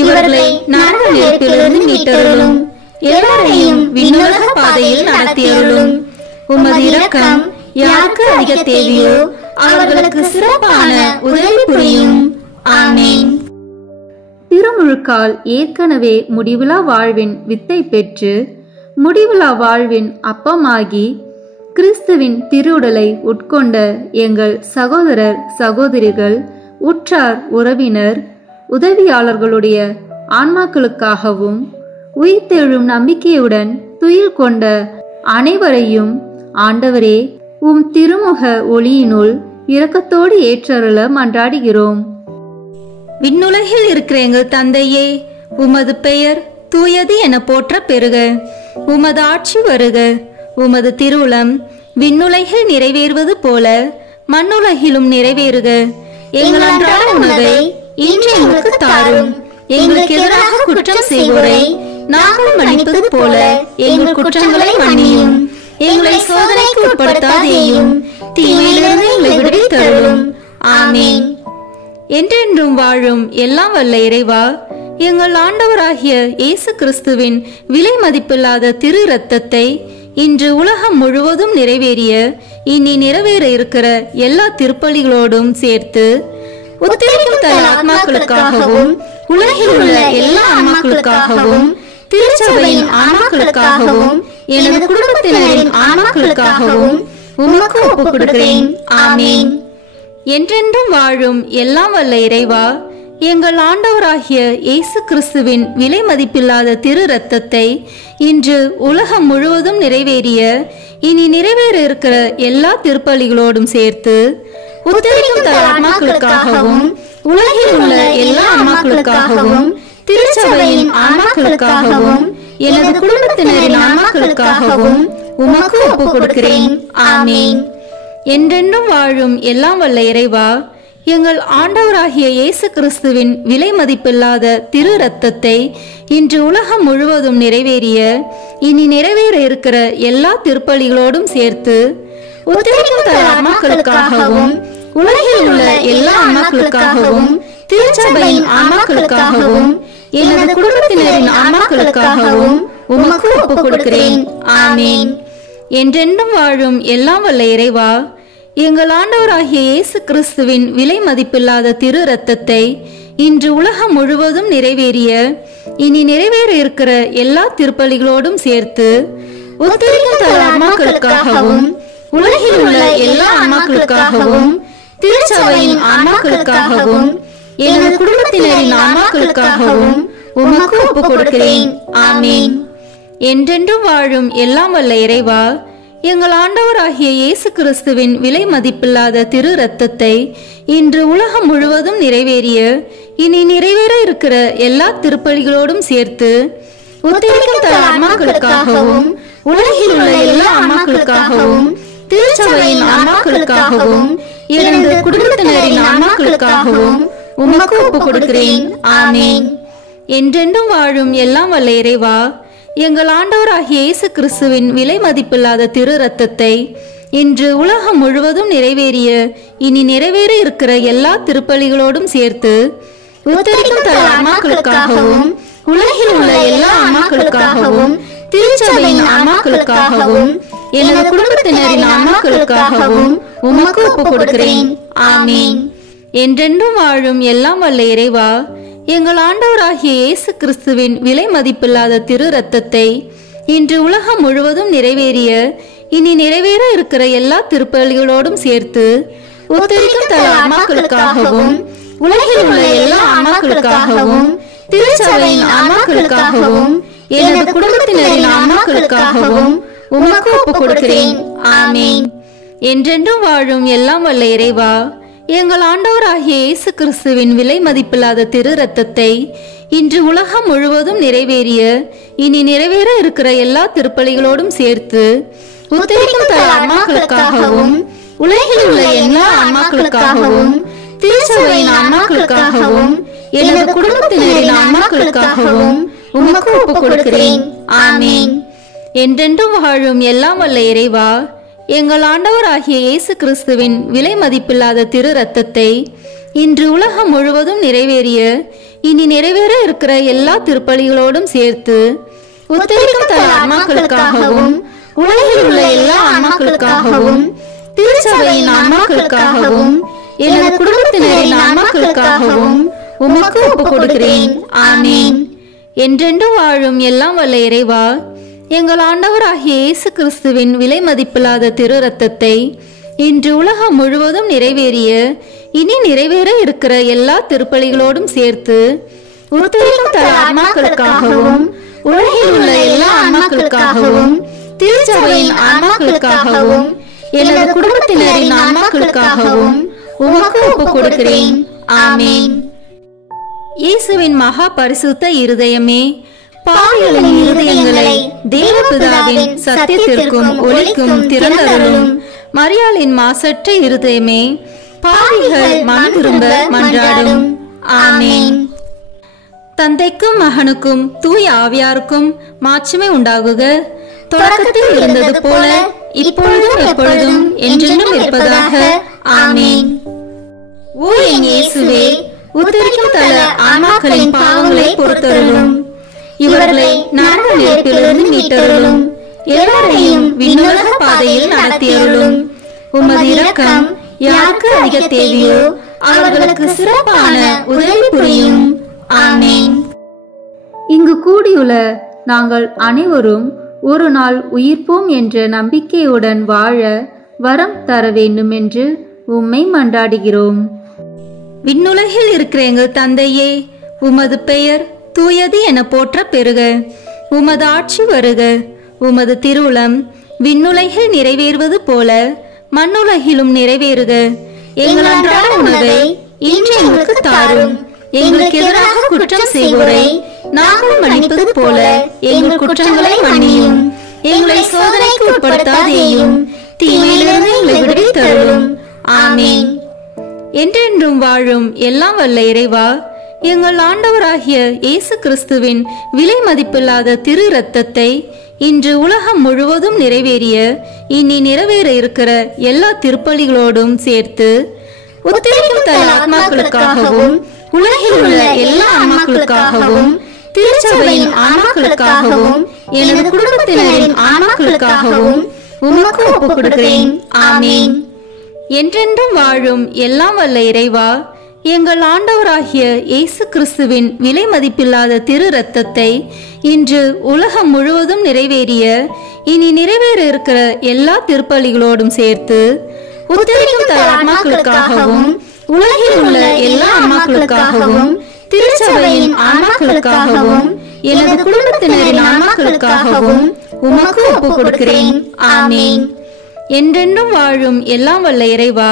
இவர்களை நரக நெருப்பிலிருந்து மீட்டருளும். எல்லாரையும் விண்ணுலக பாதையில் நடத்தியருளும். உமது இரக்கம் யாருக்கு அதிக தேவையோ அவர்களுக்கு சிறப்பான உதவி புரியும். ஆமேன். திருமுழுக்கால் ஏற்கனவே முடிவிலா வாழ்வின் வித்தை பெற்று முடிவிலா வாழ்வின் அப்பமாகி கிறிஸ்துவின் திருவுடலை உட்கொண்ட எங்கள் சகோதரர் சகோதரிகள், உற்றார் உறவினர், உதவியாளர்களுடைய ஆன்மாக்களுக்காகவும் உயிர்த்தெழும் நம்பிக்கையுடன் துயில் கொண்ட அனைவரையும் ஆண்டவரே உம் திருமுக ஒளியினுள் இரக்கத்தோடு ஏற்றருள மன்றாடுகிறோம். விண்ணுலகில் இருக்கிற எங்கள் தந்தையே, உமது பெயர் தூயது என போற்ற பெறுக. உமது ஆட்சி வருக. உமது திருவுளம் விண்ணுலகில் நிறைவேறுவது போல மண்ணுலகிலும் நிறைவேறுக. எங்கள் அன்றாட உணவை இன்று எங்களுக்கு தாரும். எங்களுக்கு எதிராக குற்றம் செய்வோரை நாங்கள் மன்னிப்பது போல எங்கள் குற்றங்களை மன்னியும். எங்களை சோதனைக்கு உட்படுத்தாதேயும், தீமையிலிருந்து எங்களை விடுவித்தருளும். ஆமேன். என்றென்றும் வாழும் எல்லாம் வல்ல இறைவா, எங்கள் ஆண்டவராகிய இயேசு கிறிஸ்துவின் விலை மதிப்பில்லாத திரு இரத்தத்தை இன்று உலகம் முழுவதும் நிறைவேறிய இனி நிறைவேற இருக்கிற எல்லா திருப்பலிகளோடும் சேர்த்து உத்தரிக்கும் தல ஆன்மாக்களுக்காகவும் உலகில் உள்ள எல்லா ஆன்மாக்களுக்காகவும் திருச்சபையின் ஆன்மாக்களுக்காகவும் எனது குடும்பத்தினரின் ஆன்மாக்களுக்காகவும் உமக்கு ஒப்புக் கொடுக்கிறேன். ஆமேன். என்றென்றும் வாழும் எல்லாம் வல்ல இறைவா, எங்கள் ஆண்டவராகிய இயேசு கிறிஸ்துவின் விலை மதிப்பில்லாத திரு இரத்தத்தை இன்று உலகம் முழுவதும் நிறைவேறிய இனி நிறைவேற இருக்கிற எல்லா திருப்பலிகளோடும் சேர்த்து உத்தரிக்கும் தல ஆன்மாக்களுக்காகவும் உலகில் உள்ள எல்லா ஆன்மாக்களுக்காகவும் திருச்சபையின் ஆன்மாக்களுக்காகவும் எனது குடும்பத்தினரின் ஆன்மாக்களுக்காகவும் உமக்கு ஒப்புக் கொடுக்கிறேன். ஆமேன். என்றென்றும் வாழும் எல்லாம் வல்ல இறைவா, எங்கள் ஆண்டவராகிய இயேசு கிறிஸ்துவின் விலை மதிப்பில்லாத திரு இரத்தத்தை இன்று உலகம் முழுவதும் நிறைவேறிய இனி நிறைவேற இருக்கிற எல்லா திருப்பலிகளோடும் சேர்த்து உத்தரிக்கும் தல ஆன்மாக்களுக்காகவும் உலகில் உள்ள எல்லா ஆன்மாக்களுக்காகவும் திருச்சபையின் ஆன்மாக்களுக்காகவும் எனது குடும்பத்தினரின் ஆன்மாக்களுக்காகவும் உமக்கு ஒப்புக் கொடுக்கிறேன். ஆமேன். என்றென்றும் வாழும் எல்லாம் வல்ல இறைவா, எங்கள் ஆண்டவராகிய இயேசு கிறிஸ்துவின் விலை மதிப்பில்லாத திரு இரத்தத்தை இன்று உலகம் முழுவதும் நிறைவேறிய இனி நிறைவேற இருக்கிற எல்லா திருப்பலிகளோடும் சேர்த்து உத்தரிக்கும் தல ஆன்மாக்களுக்காகவும் உலகில் உள்ள எல்லா ஆன்மாக்களுக்காகவும் திருச்சபையின் ஆன்மாக்களுக்காகவும் எனது குடும்பத்தினரின் ஆன்மாக்களுக்காகவும் உமக்கு ஒப்புக் கொடுக்கிறேன். ஆமீன். என்றென்றும் வாழும் எல்லாம் வல்ல இறைவா, எங்கள் ஆண்டவராகிய இயேசு கிறிஸ்துவின் விலை மதிப்பில்லாத திரு இரத்தத்தை இன்று உலகம் முழுவதும் நிறைவேறிய இனி நிறைவேற இருக்கிற எல்லா திருப்பலிகளோடும் சேர்த்து உத்தரிக்கும் தல ஆன்மாக்களுக்காகவும் உலகில் உள்ள எல்லா ஆன்மாக்களுக்காகவும் திருச்சபையின் ஆன்மாக்களுக்காகவும் எனது குடும்பத்தினரின் ஆன்மாக்களுக்காகவும் உமக்கு ஒப்புக் கொடுக்கிறேன். ஆமீன். என்றென்றும் வாழும் எல்லாம் வல்ல இறைவா, எங்கள் ஆண்டவராகிய இயேசு கிறிஸ்துவின் விலை மதிப்பில்லாத திரு இரத்தத்தை இன்று உலகம் முழுவதும் நிறைவேறிய இனி நிறைவேற இருக்கிற எல்லா திருப்பலிகளோடும் சேர்த்து உத்தரிக்கும் தல ஆன்மாக்களுக்காகவும் உலகில் உள்ள எல்லா ஆன்மாக்களுக்காகவும் திருச்சபையின் ஆன்மாக்களுக்காகவும் எனது குடும்பத்தினரின் ஆன்மாக்களுக்காகவும் உமக்கு ஒப்புக் கொடுக்கிறேன். ஆமீன். என்றென்றும் வாழும் எல்லாம் வல்ல இறைவா, எங்கள் ஆண்டவராகிய இயேசு கிறிஸ்துவின் விலை மதிப்பில்லாத திரு இரத்தத்தை இன்று உலகம் முழுவதும் நிறைவேறிய இனி நிறைவேற இருக்கிற எல்லா திருப்பலிகளோடும் சேர்த்து உத்தரிக்கும் தல ஆன்மாக்களுக்காகவும் உலகில் உள்ள எல்லா ஆன்மாக்களுக்காகவும் திருச்சபையின் ஆன்மாக்களுக்காகவும் எனது குடும்பத்தினரின் ஆன்மாக்களுக்காகவும் உமக்கு ஒப்புக் கொடுக்கிறேன். ஆமீன். என்றென்றும் வாழும் எல்லாம் வல்ல இறைவா, எங்கள் ஆண்டவராகிய இயேசு கிறிஸ்துவின் விலை மதிப்பில்லாத திரு இரத்தத்தை இன்று உலகம் முழுவதும் நிறைவேறிய இனி நிறைவேற இருக்கிற எல்லா திருப்பலிகளோடும் சேர்த்து உத்தரிக்கும் தல ஆன்மாக்களுக்காகவும் உலகில் உள்ள எல்லா ஆன்மாக்களுக்காகவும் திருச்சபையின் ஆன்மாக்களுக்காகவும் எனது குடும்பத்தினரின் ஆன்மாக்களுக்காகவும் உமக்கு ஒப்புக் கொடுக்கிறேன். ஆமீன். என்றென்றும் வாழும் எல்லாம் வல்ல இறைவா, எங்கள் ஆண்டவராகிய இயேசு கிறிஸ்துவின் விலை மதிப்பில்லாத திரு இரத்தத்தை இன்று உலகம் முழுவதும் நிறைவேறிய இனி நிறைவேற இருக்கிற எல்லா திருப்பலிகளோடும் சேர்த்து உத்தரிக்கும் தல ஆன்மாக்களுக்காகவும் உலகில் உள்ள எல்லா ஆன்மாக்களுக்காகவும் திருச்சபையின் ஆன்மாக்களுக்காகவும் எனது குடும்பத்தினரின் ஆன்மாக்களுக்காகவும் உமக்கு ஒப்புக் கொடுக்கிறேன். ஆமீன். என்றென்றும் வாழும் எல்லாம் வல்ல இறைவா, எங்கள் ஆண்டவராகிய இயேசு கிறிஸ்துவின் விலை மதிப்பில்லாத திரு இரத்தத்தை இன்று உலகம் முழுவதும் நிறைவேறிய இனி நிறைவேற இருக்கிற எல்லா திருப்பலிகளோடும் சேர்த்து உத்தரிக்கும் தல ஆன்மாக்களுக்காகவும் உலகில் உள்ள எல்லா ஆன்மாக்களுக்காகவும் திருச்சபையின் ஆன்மாக்களுக்காகவும் எனது குடும்பத்தினரின் ஆன்மாக்களுக்காகவும் உமக்கு ஒப்புக் கொடுக்கிறேன். ஆமீன். இயேசுவின் மகா பரிசுத்த இருதயமே, பாவிகளின் இருதயங்களை தேவபிதாவின் சத்தியத்திற்கும் ஒளிக்கும் திறந்தருளும். மரியாளின் மாசற்ற இருதயமே, பாவிகள் மனம் திரும்ப மன்றாடும். ஆமீன். தந்தைக்கும் மகனுக்கும் தூய ஆவியாருக்கும் மாட்சிமை உண்டாகுக. தொடக்கத்தில் இருந்தது போல இப்பொழுதும் எப்பொழுதும் என்றென்றும் இருப்பதாக. ஆமீன். ஓ என் இயேசுவே, உத்தரிக்கும் தல ஆன்மாக்களின் பாவங்களை பொறுத்தருளும். இவர்களை நரக நெருப்பிலிருந்து மீட்டருளும். எல்லாரையும் விண்ணுலக பாதையில் நடத்தியருளும். உமது இரக்கம் யாருக்கு அதிக தேவையோ அவர்களுக்கு சிறப்பான உதவி புரியும். ஆமீன். இங்கு கூடியுள்ள நாங்கள் அனைவரும் ஒரு நாள் உயிர்ப்போம் என்ற நம்பிக்கையுடன் வாழ வரம் தர வேண்டும் என்று உம்மை மன்றாடுகிறோம். விண்ணுலகில் இருக்கிற எங்கள் தந்தையே, உமது பெயர் தூயது என போற்ற பெறுக. உமது ஆட்சி வருக. உமது திருவுளம் விண்ணுலகில் நிறைவேறுவது போல மண்ணுலகிலும் நிறைவேறுக. எங்கள் அன்றாட உணவை இன்று எங்களுக்கு தாரும். எங்களுக்கு எதிராக குற்றம் செய்வோரை நாங்கள் மன்னிப்பது போல எங்கள் குற்றங்களை மன்னியும். எங்களை சோதனைக்கு உட்படுத்தாதேயும், தீமையிலிருந்து எங்களை விடுவித்தருளும். ஆமீன். என்றென்றும் வாழும் எல்லாம் வல்ல இறைவா, எங்கள் ஆண்டவராகிய இயேசு கிறிஸ்துவின் விலை மதிப்பில்லாத திரு இரத்தத்தை இன்று உலகம் முழுவதும் நிறைவேறிய இனி நிறைவேற இருக்கிற எல்லா திருப்பலிகளோடும் சேர்த்து உத்தரிக்கும் தல ஆன்மாக்களுக்காகவும் உலகில் உள்ள எல்லா ஆன்மாக்களுக்காகவும் திருச்சபையின் ஆன்மாக்களுக்காகவும் எனது குடும்பத்தினரின் ஆன்மாக்களுக்காகவும் உமக்கு ஒப்புக் கொடுக்கிறேன். ஆமீன். என்றென்றும் வாழும் எல்லாம் வல்ல இறைவா, எங்கள் ஆண்டவராகிய இயேசு கிறிஸ்துவின் விலை மதிப்பில்லாத திரு இரத்தத்தை இன்று உலகம் முழுவதும் நிறைவேறிய இனி நிறைவேற இருக்கிற எல்லா திருப்பலிகளோடும் சேர்த்து உத்தரிக்கும் தல ஆன்மாக்களுக்காகவும் உலகில் உள்ள எல்லா ஆன்மாக்களுக்காகவும் திருச்சபையின் ஆன்மாக்களுக்காகவும் எனது குடும்பத்தினரின் ஆன்மாக்களுக்காகவும் உமக்கு ஒப்புக் கொடுக்கிறேன். ஆமீன். என்றென்றும் வாழும் எல்லாம் வல்ல இறைவா,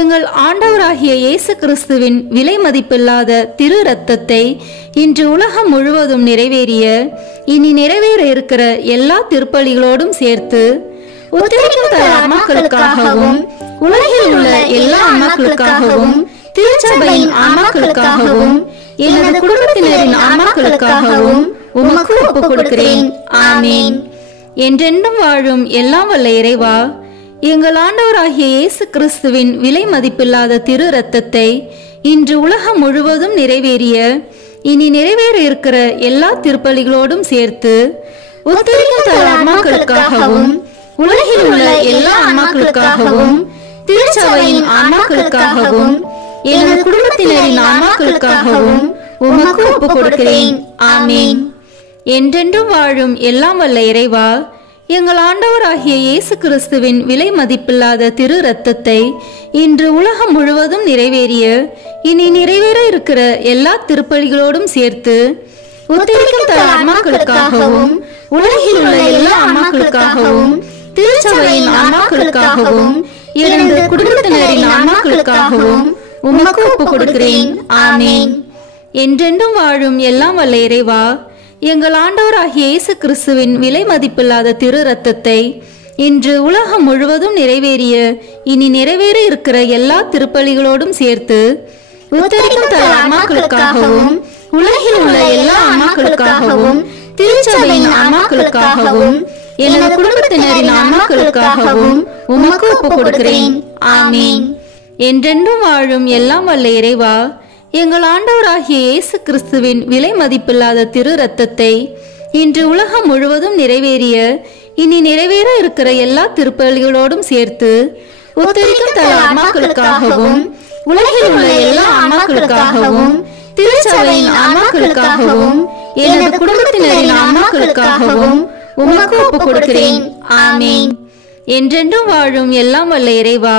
எங்கள் ஆண்டவராகிய இயேசு கிறிஸ்துவின் விலை மதிப்பில்லாத திரு இரத்தத்தை இன்று உலகம் முழுவதும் நிறைவேறிய இனி நிறைவேற இருக்கிற எல்லா திருப்பலிகளோடும் சேர்த்து உத்தரிக்கும் தல ஆன்மாக்களுக்காகவும் உலகில் உள்ள எல்லா ஆன்மாக்களுக்காகவும் திருச்சபையின் ஆன்மாக்களுக்காகவும் எனது குடும்பத்தினரின் ஆன்மாக்களுக்காகவும் உமக்கு ஒப்புக் கொடுக்கிறேன். ஆமீன். என்றென்றும் வாழும் எல்லாம் வல்ல இறைவா, எங்கள் ஆண்டவராகிய இயேசு கிறிஸ்துவின் விலை மதிப்பில்லாத திரு இரத்தத்தை இன்று உலகம் முழுவதும் நிறைவேறிய இனி நிறைவேற இருக்கிற எல்லா திருப்பலிகளோடும் சேர்த்து உத்தரிக்கும் தல ஆன்மாக்களுக்காகவும் உலகில் உள்ள எல்லா ஆன்மாக்களுக்காகவும் திருச்சபையின் ஆன்மாக்களுக்காகவும் எனது குடும்பத்தினரின் ஆன்மாக்களுக்காகவும் உமக்கு ஒப்புக் கொடுக்கிறேன். ஆமீன். என்றென்றும் வாழும் எல்லாம் வல்ல இறைவா, எங்கள் ஆண்டவராகிய இயேசு கிறிஸ்துவின் விலை மதிப்பில்லாத திரு இரத்தத்தை இன்று உலகம் முழுவதும் நிறைவேறிய இனி நிறைவேற இருக்கிற எல்லா திருப்பலிகளோடும் சேர்த்து உத்தரிக்கும் தல ஆன்மாக்களுக்காகவும் உலகில் உள்ள எல்லா ஆன்மாக்களுக்காகவும் திருச்சபையின் ஆன்மாக்களுக்காகவும் எனது குடும்பத்தினரின் ஆன்மாக்களுக்காகவும் உமக்கு ஒப்புக் கொடுக்கிறேன். ஆமீன். என்றென்றும் வாழும் எல்லாம் வல்ல இறைவா, எங்கள் ஆண்டவராகிய இயேசு கிறிஸ்துவின் விலை மதிப்பில்லாத திரு இரத்தத்தை இன்று உலகம் முழுவதும் நிறைவேறிய இனி நிறைவேற இருக்கிற எல்லா திருப்பலிகளோடும் சேர்த்து உத்தரிக்கும் தல ஆன்மாக்களுக்காகவும் உலகில் உள்ள எல்லா ஆன்மாக்களுக்காகவும் திருச்சபையின் ஆன்மாக்களுக்காகவும் எனது குடும்பத்தினரின் ஆன்மாக்களுக்காகவும் உமக்கு ஒப்புக் கொடுக்கிறேன். ஆமீன். என்றென்றும் வாழும் எல்லாம் வல்ல இறைவா, எங்கள் ஆண்டவராகிய இயேசு கிறிஸ்துவின் விலை மதிப்பில்லாத திரு இரத்தத்தை இன்று உலகம் முழுவதும் நிறைவேறிய இனி நிறைவேற இருக்கிற எல்லா திருப்பலிகளோடும் சேர்த்து உத்தரிக்கும் தல ஆன்மாக்களுக்காகவும் உலகில் உள்ள எல்லா ஆன்மாக்களுக்காகவும் திருச்சபையின் ஆன்மாக்களுக்காகவும் எனது குடும்பத்தினரின் ஆன்மாக்களுக்காகவும் உமக்கு ஒப்புக் கொடுக்கிறேன். ஆமீன். என்றென்றும் வாழும் எல்லாம் வல்ல இறைவா,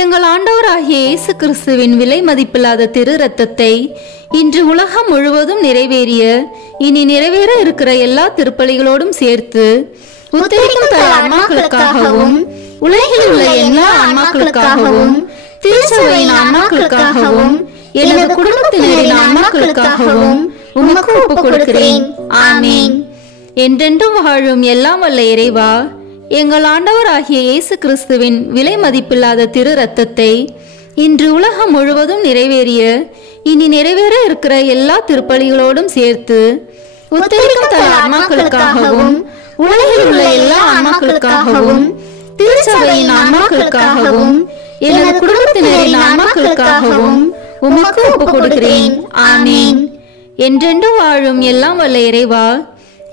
எங்கள் ஆண்டவராகிய இயேசு கிறிஸ்துவின் விலை மதிப்பில்லாத திரு இரத்தத்தை இன்று உலகம் முழுவதும் நிறைவேறிய இனி நிறைவேற இருக்கிற எல்லா திருப்பலிகளோடும் சேர்த்து உத்தரிக்கும் தல ஆன்மாக்களுக்காகவும் உலகில் உள்ள எல்லா ஆன்மாக்களுக்காகவும் திருச்சபையின் ஆன்மாக்களுக்காகவும் எனது குடும்பத்தினரின் ஆன்மாக்களுக்காகவும் உமக்கு ஒப்புக் கொடுக்கிறேன். ஆமீன். என்றென்றும் வாழும் எல்லாம் வல்ல இறைவா, எங்கள் ஆண்டவராகிய இயேசு கிறிஸ்துவின் விலை மதிப்பில்லாத திரு இரத்தத்தை இன்று உலகம் முழுவதும் நிறைவேறிய இனி நிறைவேற இருக்கிற எல்லா திருப்பலிகளோடும் சேர்த்து உத்தரிக்கும் தல ஆன்மாக்களுக்காகவும் உலகில் உள்ள எல்லா ஆன்மாக்களுக்காகவும் திருச்சபையின் ஆன்மாக்களுக்காகவும் எனது குடும்பத்தினரின் ஆன்மாக்களுக்காகவும் உமக்கு ஒப்புக் கொடுக்கிறேன். ஆமீன். என்றென்றும் வாழும் எல்லாம் வல்ல இறைவா,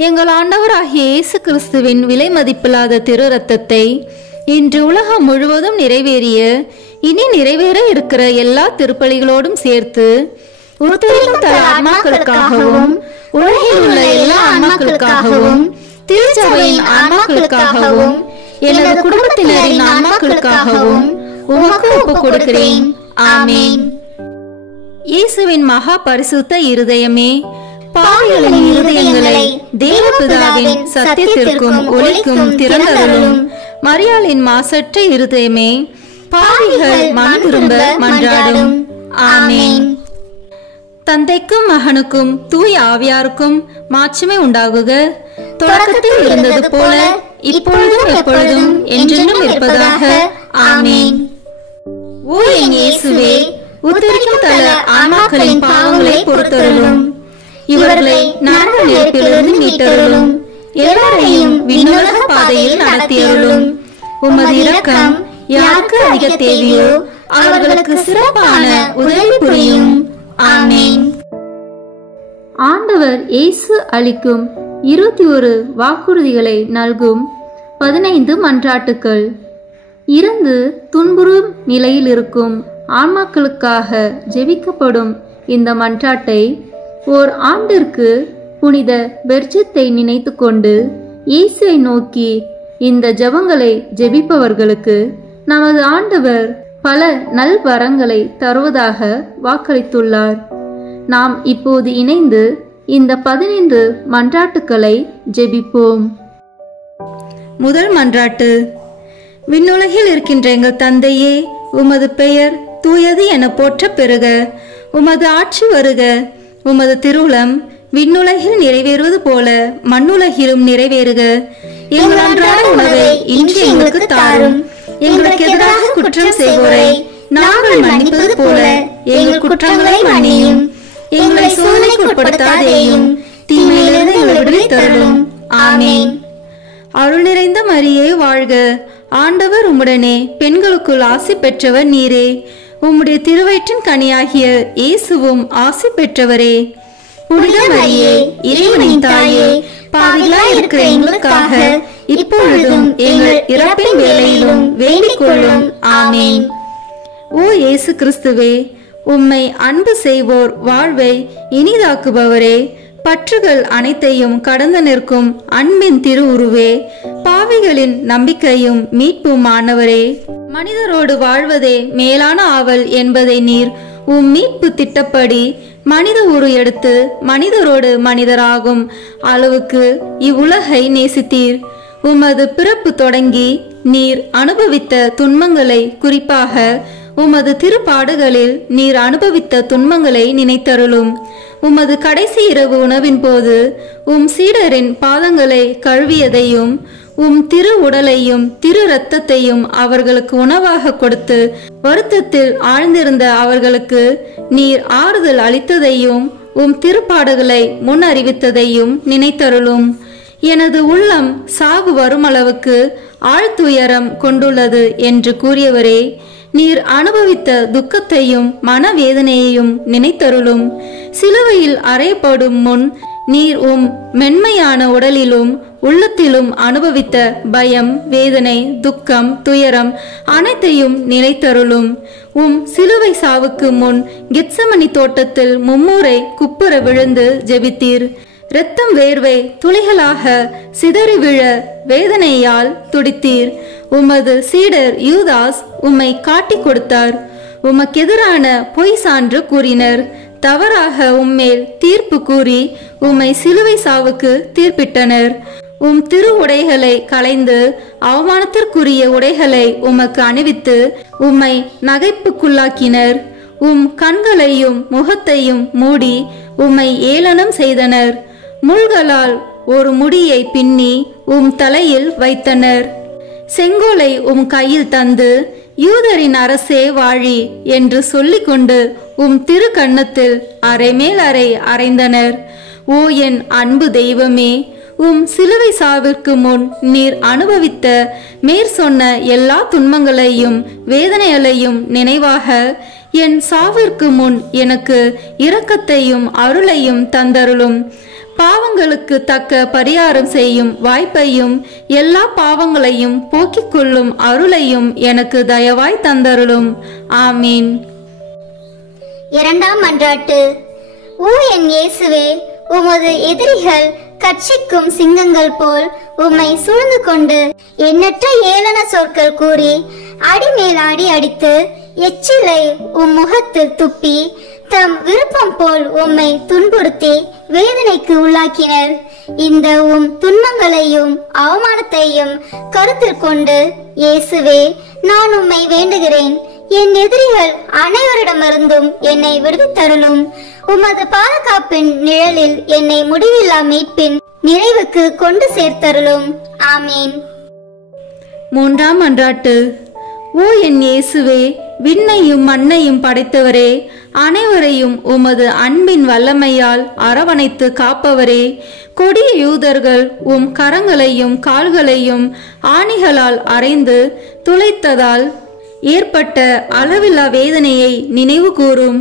எங்கள் ஆண்டவராகிய இயேசு கிறிஸ்துவின் விலை மதிப்பில்லாத திரு இரத்தத்தை இன்று உலகம் முழுவதும் நிறைவேறிய இனி நிறைவேற இருக்கிற எல்லா திருப்பலிகளோடும் சேர்த்து உத்தரிக்கும் தல ஆன்மாக்களுக்காகவும் உலகில் உள்ள எல்லா ஆன்மாக்களுக்காகவும் திருச்சபையின் ஆன்மாக்களுக்காகவும் எனது குடும்பத்தினரின் ஆன்மாக்களுக்காகவும் உமக்கு ஒப்புக் கொடுக்கிறேன். ஆமீன். இயேசுவின் மகா பரிசுத்த இருதயமே, பாவிகளின் இருதயங்களை தேவபிதாவின் சத்தியத்திற்கும் ஒளிக்கும் திறந்தருளும். மரியாளின் மாசற்ற இருதயமே, பாவிகள் மனம் திரும்ப மன்றாடும். ஆமீன். தந்தைக்கும் மகனுக்கும் தூய ஆவியாருக்கும் மாட்சிமை உண்டாகுக. தொடக்கத்தில் இருந்தது போல இப்பொழுதும் எப்பொழுதும் என்றென்றும் இருப்பதாக. ஆமீன். ஓ என் இயேசுவே, உத்தரிக்கும் தல ஆன்மாக்களின் பாவங்களை பொறுத்தருளும். இவர்களை நரக நெருப்பிலிருந்து மீட்டருளும். எல்லாரையும் விண்ணுலக பாதையில் நடத்தியருளும். உமது இரக்கம் யாருக்கு அதிக தேவையோ அவர்களுக்கு சிறப்பான உதவி புரியும். ஆமீன். ஆண்டவர் இயேசு அளிக்கும் 21 வாக்குறுதிகளை நல்கும் 15 மன்றாட்டுக்கள். இறந்து துன்புறும் நிலையில் இருக்கும் ஆன்மாக்களுக்காக ஜெபிக்கப்படும் இந்த மன்றாட்டை ஓர் ஆண்டிற்கு புனித பெர்ஜத்தை நினைத்து கொண்டு இயேசுவை நோக்கி இந்த ஜெபங்களை ஜெபிப்பவர்களுக்கு நமது ஆண்டவர் பல நல்வரங்களை தருவதாக வாக்களித்துள்ளார். நாம் இப்போது இணைந்து இந்த 15 மன்றாட்டுக்களை ஜெபிப்போம். முதல் மன்றாட்டு. விண்ணுலகில் இருக்கின்ற எங்கள் தந்தையே, உமது பெயர் தூயது என போற்ற பெறுக. உமது ஆட்சி வருக. உமது திருவுளம் விண்ணுலகில் நிறைவேறுவது போல மண்ணுலகிலும் நிறைவேறுக. எங்கள் அன்றாட உணவை இன்று எங்களுக்கு தாரும். எங்களுக்கு எதிராக குற்றம் செய்வோரை நாங்கள் மன்னிப்பது போல எங்கள் குற்றங்களை மன்னியும். எங்களை சோதனைக்கு உட்படுத்தாதேயும், தீமையிலிருந்து எங்களை விடுவித்தருளும். ஆமென். அருள் நிறைந்த மரியே வாழ்க. ஆண்டவர் உம்முடனே, பெண்களுக்குள் ஆசி பெற்றவர் நீரே. உம்முடைய திருவயிற்றின் கனியாகிய இயேசுவும் ஆசி பெற்றவரே. புனித மரியே, இறைவனின் தாயே, பாவிகளாய் இருக்கிற எங்களுக்காக இப்பொழுதும் எங்கள் இறப்பின் வேளையிலும் வேண்டிக் கொள்ளும். ஆமென். ஓ இயேசு கிறிஸ்துவே, உம்மை அன்பு செய்வோர் வாழ்வை இனிதாக்குபவரே, பற்றுகள் அனைத்தையும் கடந்து நிற்கும் அன்பின் திருவுருவே, பாவிகளின் நம்பிக்கையும் மீட்புமானவரே, மனிதரோடு வாழ்வதே மேலான ஆவல் என்பதை நீர் உம் மீட்பு திட்டப்படி மனித உரு எடுத்து மனிதரோடு மனிதராகும் அளவுக்கு இவ்வுலகை நேசித்தீர். உமது பிறப்பு தொடங்கி நீர் அனுபவித்த துன்பங்களை, குறிப்பாக உமது திருப்பாடுகளில் நீர் அனுபவித்த துன்பங்களை நினைத்தருளும். உமது கடைசி இரவு உணவின் போது உம் சீடரின் பாதங்களை கழுவியதையும் உம் திரு உடலையும் திரு இரத்தத்தையும் அவர்களுக்கு உணவாக கொடுத்து வருத்தத்தில் ஆழ்ந்திருந்த அவர்களுக்கு நீர் ஆறுதல் அளித்ததையும் உம் திருப்பாடுகளை முன் அறிவித்ததையும் நினைத்தருளும். எனது உள்ளம் சாவு வருமளவுக்கு ஆழ்துயரம் கொண்டுள்ளது என்று கூறியவரே, நீர் அனுபவித்த துக்கத்தையும் மனவேதனையையும் நினைத்தருளும். சிலுவையில் அறையப்படும் முன் நீர் உம் மென்மையான உடலிலும் உள்ளத்திலும் அனுபவித்த பயம், வேதனை, துக்கம், துயரம் அனைத்தையும் நினைத்தருளும். உம் சிலுவை சாவுக்கு முன் கெத்சமனி தோட்டத்தில் மும்முறை குப்புற விழுந்து ஜெபித்தீர். இரத்தம் வேர்வை துளிகளாக சிதறி விழ வேதனையால் துடித்தீர். உமது சீடர் யூதாஸ் உம்மை காட்டி கொடுத்தார். உமக்கெதிரான பொய் சான்று கூறினர். தவறாக உம்மேல் தீர்ப்பு கூறி உம்மை சிலுவை சாவுக்கு தீர்ப்பிட்டனர். உம் திரு உடைகளை களைந்து அவமானத்திற்குரிய உடைகளை உமக்கு அணிவித்து உம்மை நகைப்புக்குள்ளாக்கினர். உம் கண்களையும் முகத்தையும் மூடி உம்மை ஏளனம் செய்தனர். முள்களால் ஒரு முடியை பின்னி உம் தலையில் வைத்தனர். செங்கோலை உம் கையில் தந்து யூதரின் அரசே வாழி என்று சொல்லிக்கொண்டு உம் திரு கன்னத்தில் அரை மேல் அறை அறைந்தனர். ஓ என் அன்பு தெய்வமே, உம் சிலுவை சாவிற்கு முன் நீர் அனுபவித்த மேற் சொன்ன எல்லா துன்பங்களையும் வேதனைகளையும் நினைவாக என் சாவிற்கு முன் எனக்கு இரக்கத்தையும் அருளையும் தந்தருளும். பாவங்களுக்கு தக்க பரிகாரம் செய்யும் வாய்ப்பையும் எல்லா பாவங்களையும் போக்கிக் கொள்ளும் அருளையும் எனக்கு தயவாய் தந்தருளும். ஆமீன். இரண்டாம் மன்றாட்டு. ஓ என் இயேசுவே, உமது எதிரிகள் கட்சிக்கும் சிங்கங்கள் போல் உம்மை சூழ்ந்து கொண்டு எண்ணற்ற ஏளன சொற்கள் கூறி அடிமேல் அடி அடித்து எச்சிலை உம் முகத்தில் துப்பி தம் விருப்பம் போல் உம்மை துன்புறுத்தி வேதனைக்கு உள்ளாக்கினர். இந்த உம் துன்பங்களையும் அவமானத்தையும் கருத்தில் கொண்டு இயேசுவே, நான் உம்மை வேண்டுகிறேன். என் எதிரிகள் அனைவரிடமிருந்தும் என்னை விடுவித்தருளும். உமது பாதுகாப்பின் நிழலில் என்னை முடிவில்லா மீட்பின் நிறைவுக்கு கொண்டு சேர்த்தருளும். ஆமீன். மூன்றாம் மன்றாட்டு. ஓ என் இயேசுவே, விண்ணையும் மண்ணையும் படைத்தவரே, அனைவரையும் உமது அன்பின் வல்லமையால் அரவணைத்து காப்பவரே, கொடிய யூதர்கள் உம் கரங்களையும் கால்களையும் ஆணிகளால் அறைந்து துளைத்ததால் ஏற்பட்ட அளவில்லா வேதனையை நினைவு கூறும்.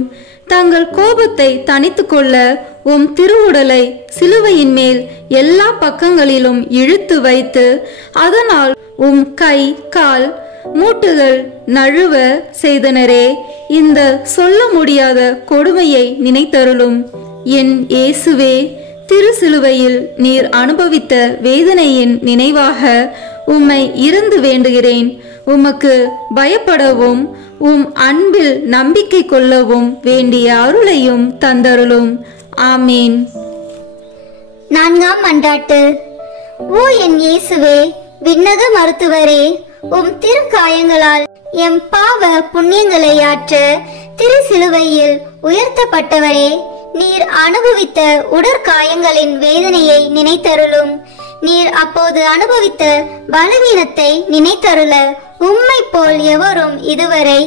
தங்கள் கோபத்தை தணித்து கொள்ள உம் திருவுடலை சிலுவையின் மேல் எல்லா பக்கங்களிலும் இழுத்து வைத்து அதனால் உம் கை கால் மூட்டுகள் நழுவ செய்தனரே, இந்த சொல்ல முடியாத கொடுமையை நினைத்தருளும். என் இயேசுவே, திருசிலுவையில் நீர் அனுபவித்த வேதனையின் நினைவாக உம்மை இருந்து வேண்டுகிறேன். உமக்கு பயப்படவும் உம் அன்பில் நம்பிக்கை கொள்ளவும் வேண்டிய அருளையும் தந்தருளும். ஆமீன். 4ஆம் மன்றாட்டு. ஓ என் இயேசுவே, விண்ணக மருத்துவரே, உம் திருக்காயங்களால் எம் பாவ புண்ணியங்களை ஆற்ற திருசிலுவையில் உயர்த்தப்பட்டவரே, நீர் அனுபவித்த உடற்காயங்களின் வேதனையை நினைத்தருளும். நீர் அப்போது அனுபவித்த பலவீனத்தை நினைத்தருள உம்மை போல் எவரும் இதுவரை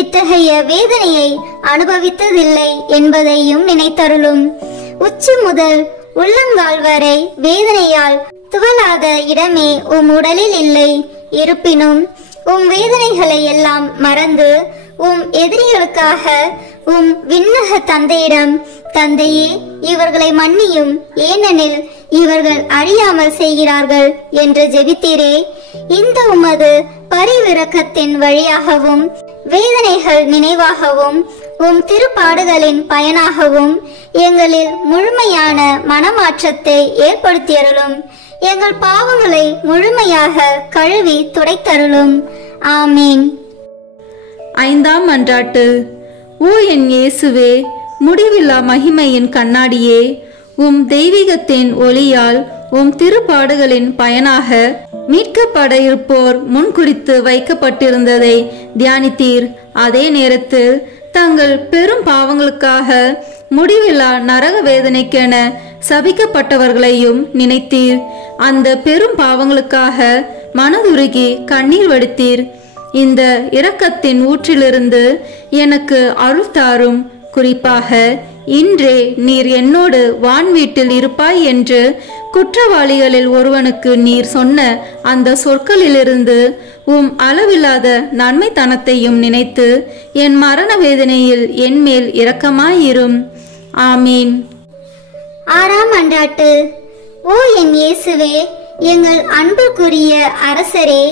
இத்தகைய வேதனையை அனுபவித்ததில்லை என்பதையும் நினைத்தருளும். உச்சி முதல் உள்ளங்கால் வரை வேதனையால் துவளாத இடமே உம் உடலில் இல்லை. இருப்பினும் உம் வேதனைகளை எல்லாம் மறந்து உம் எதிரிகளுக்காக உம் விண்ணக தந்தையிடம், தந்தையே, இவர்களை மன்னியும், ஏனெனில் இவர்கள் அறியாமல் செய்கிறார்கள் என்று ஜெபித்தீரே. இந்த உமது பரிவிரக்கத்தின் வழியாகவும் வேதனைகள் நினைவாகவும் உம் திருப்பாடுகளின் பயனாகவும் எங்களில் முழுமையான மனமாற்றத்தை ஏற்படுத்தியருளும். எங்கள் பாவங்களை முழுமையாக கழுவி துடைத்தருளும். ஆமீன். 5ஆம் மன்றாட்டு. ஓ என் இயேசுவே, முடிவில்லா மகிமையின் கண்ணாடியே, உம் தெய்வீகத்தின் ஒளியால் உம் திருப்பாடுகளின் பயனாக மீட்கப்பட இருப்போர் முன்குறித்து வைக்கப்பட்டிருந்ததை தியானித்தீர். அதே நேரத்தில் தங்கள் பெரும் பாவங்களுக்காக முடிவில்லா நரக வேதனைக்கென சபிக்கப்பட்டவர்களையும் நினைத்தீர். அந்த பெரும் பாவங்களுக்காக மனதுருகி கண்ணீர் வடித்தீர். இந்த இரக்கத்தின் ஊற்றிலிருந்து எனக்கு அருள் தாரும். குறிப்பாக இன்றே நீர் என்னோடு வான் வீட்டில் இருப்பாய் என்று குற்றவாளிகளில் ஒருவனுக்கு நீர் சொன்ன அந்த சொற்களிலிருந்து உம் அளவில்லாத நன்மைத்தனத்தையும் நினைத்து என் மரண வேதனையில் என்மேல் இரக்கமாயிரும். ஆமீன். 6ஆம் மன்றாட்டு. ஓ என் இயேசுவே, எங்கள் அன்புக்குரிய அரசரே,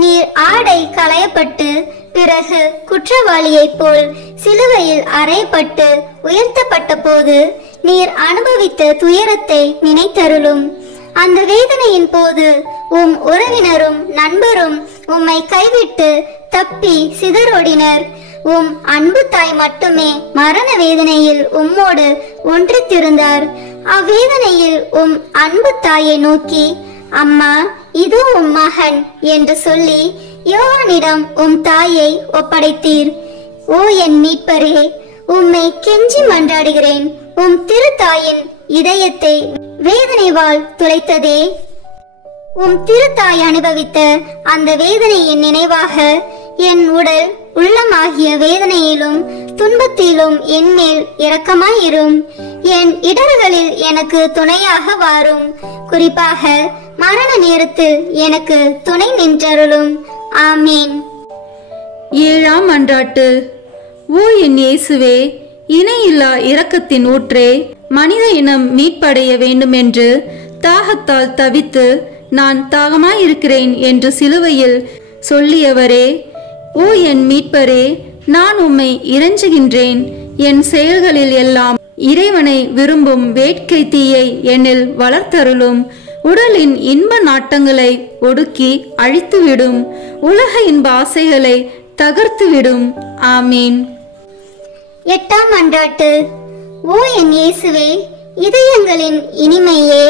நீர் ஆடை களையப்பட்டு பிறகு குற்றவாளியைப் போல் சிலுவையில் அறையப்பட்டு உயர்த்தப்பட்ட போது நீர் அனுபவித்த துயரத்தை நினைத்தருளும். அந்த வேதனையின் போது உம் உறவினரும் நண்பரும் உம்மை கைவிட்டு தப்பி சிதறோடினர். உம் அன்பு தாய் மட்டுமே மரண வேதனையில் உம்மோடு ஒன்றித்திருந்தார். அவ்வேதனையில் உம் அன்பு தாயை நோக்கி, அம்மா, இதோ உம் மகன் என்று சொல்லி யோவானிடம் உம் தாயை ஒப்படைத்தீர். ஓ என் மீட்பரே, உம்மை கெஞ்சி மன்றாடுகிறேன். உம் திருத்தாயின் இதயத்தை வேதனைவால் துளைத்ததே. உம் திருத்தாய் அனுபவித்த அந்த வேதனையின் நினைவாக என் உடல் உள்ளமாகிய வேதனையிலும் துன்பத்திலும் என்மேல் இரக்கமாயிரும். என் இடர்களில் எனக்கு துணையாக வாரும். குறிப்பாக மரண நேரத்தில் எனக்கு துணை நின்றருளும். ஆமீன். 7ஆம் மன்றாட்டு. ஓ என் இயேசுவே, இணையில்லா இரக்கத்தின் ஊற்றே, மனித இனம் மீட்படைய வேண்டுமென்று தாகத்தால் தவித்து நான் தாகமாயிருக்கிறேன் என்று சிலுவையில் சொல்லியவரே, ஓ என் மீட்பரே, நான் உம்மை இறைஞ்சுகின்றேன். என் செயல்களில் எல்லாம் இறைவனை விரும்பும் வேட்கை தீயை என்னில் வளர்த்தருளும். உடலின் இன்ப நாட்டங்களை ஒடுக்கி அழித்துவிடும். உலக இன்ப ஆசைகளை தகர்த்துவிடும். ஆமீன். 8ஆம் மன்றாட்டு. ஓ என் இயேசுவே, இதயங்களின் இனிமையே,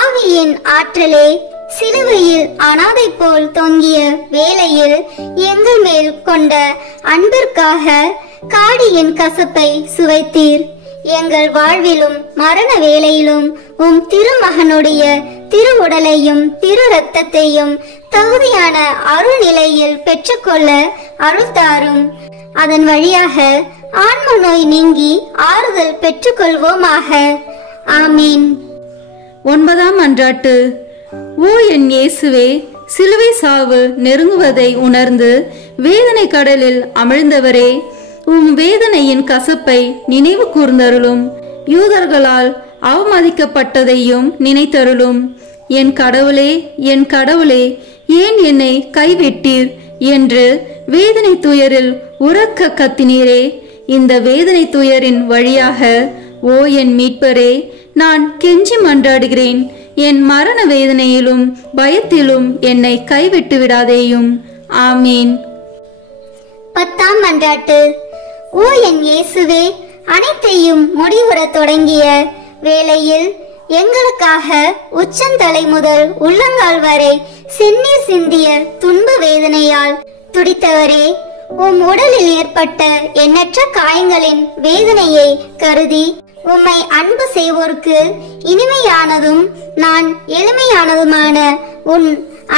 ஆவியின் ஆற்றலே, சிலுவையில் அனாதை போல் தொங்கிய வேளையில் எங்கள் மேல் கொண்ட அன்பிற்காக காடியின் கசப்பை சுவைத்தீர். எங்கள் வாழ்விலும் மரண வேளையிலும் உம் திருமகனுடைய திருவுடலையும் திரு இரத்தத்தையும் தகுதியான அருள் நிலையில் பெற்றுக்கொள்ள அருள் தாரும். அதன் வழியாக ஆன்ம நோய் நீங்கி ஆறுதல் பெற்றுக்கொள்வோமாக. ஆமீன். 9ஆம் மன்றாட்டு. ஓ என் இயேசுவே, சிலுவை சாவு நெருங்குவதை உணர்ந்து வேதனை கடலில் அமிழ்ந்தவரே, உம் வேதனையின் கசப்பை நினைவு கூர்ந்தருளும். யூதர்களால் அவமதிக்கப்பட்டதையும் நினைத்தருளும். என் கடவுளே, என் கடவுளே, ஏன் என்னை கைவிட்டீர் என்று வேதனை துயரில் உரக்க கத்தினீரே. இந்த வேதனை துயரின் வழியாக ஓ என் மீட்பரே, நான் கெஞ்சி மன்றாடுகிறேன். என் மரண வேதனையிலும் பயத்திலும் என்னை கைவிட்டு விடாதேயும். ஆமீன். 10ஆம் மன்றாட்டு. ஓ என் இயேசுவே, அனைத்தையும் முடிவுறத் தொடங்கிய வேளையில் எங்களுக்காக உச்சந்தலை முதல் உள்ளங்கால் வரை செந்நீர் சிந்திய துன்ப வேதனையால் துடித்தவரே, உம் உடலில் ஏற்பட்ட எண்ணற்ற காயங்களின் வேதனையை கருதி உம்மை அன்பு செய்வோருக்கு இனிமையானதும் நான் எளிமையானதுமான உன்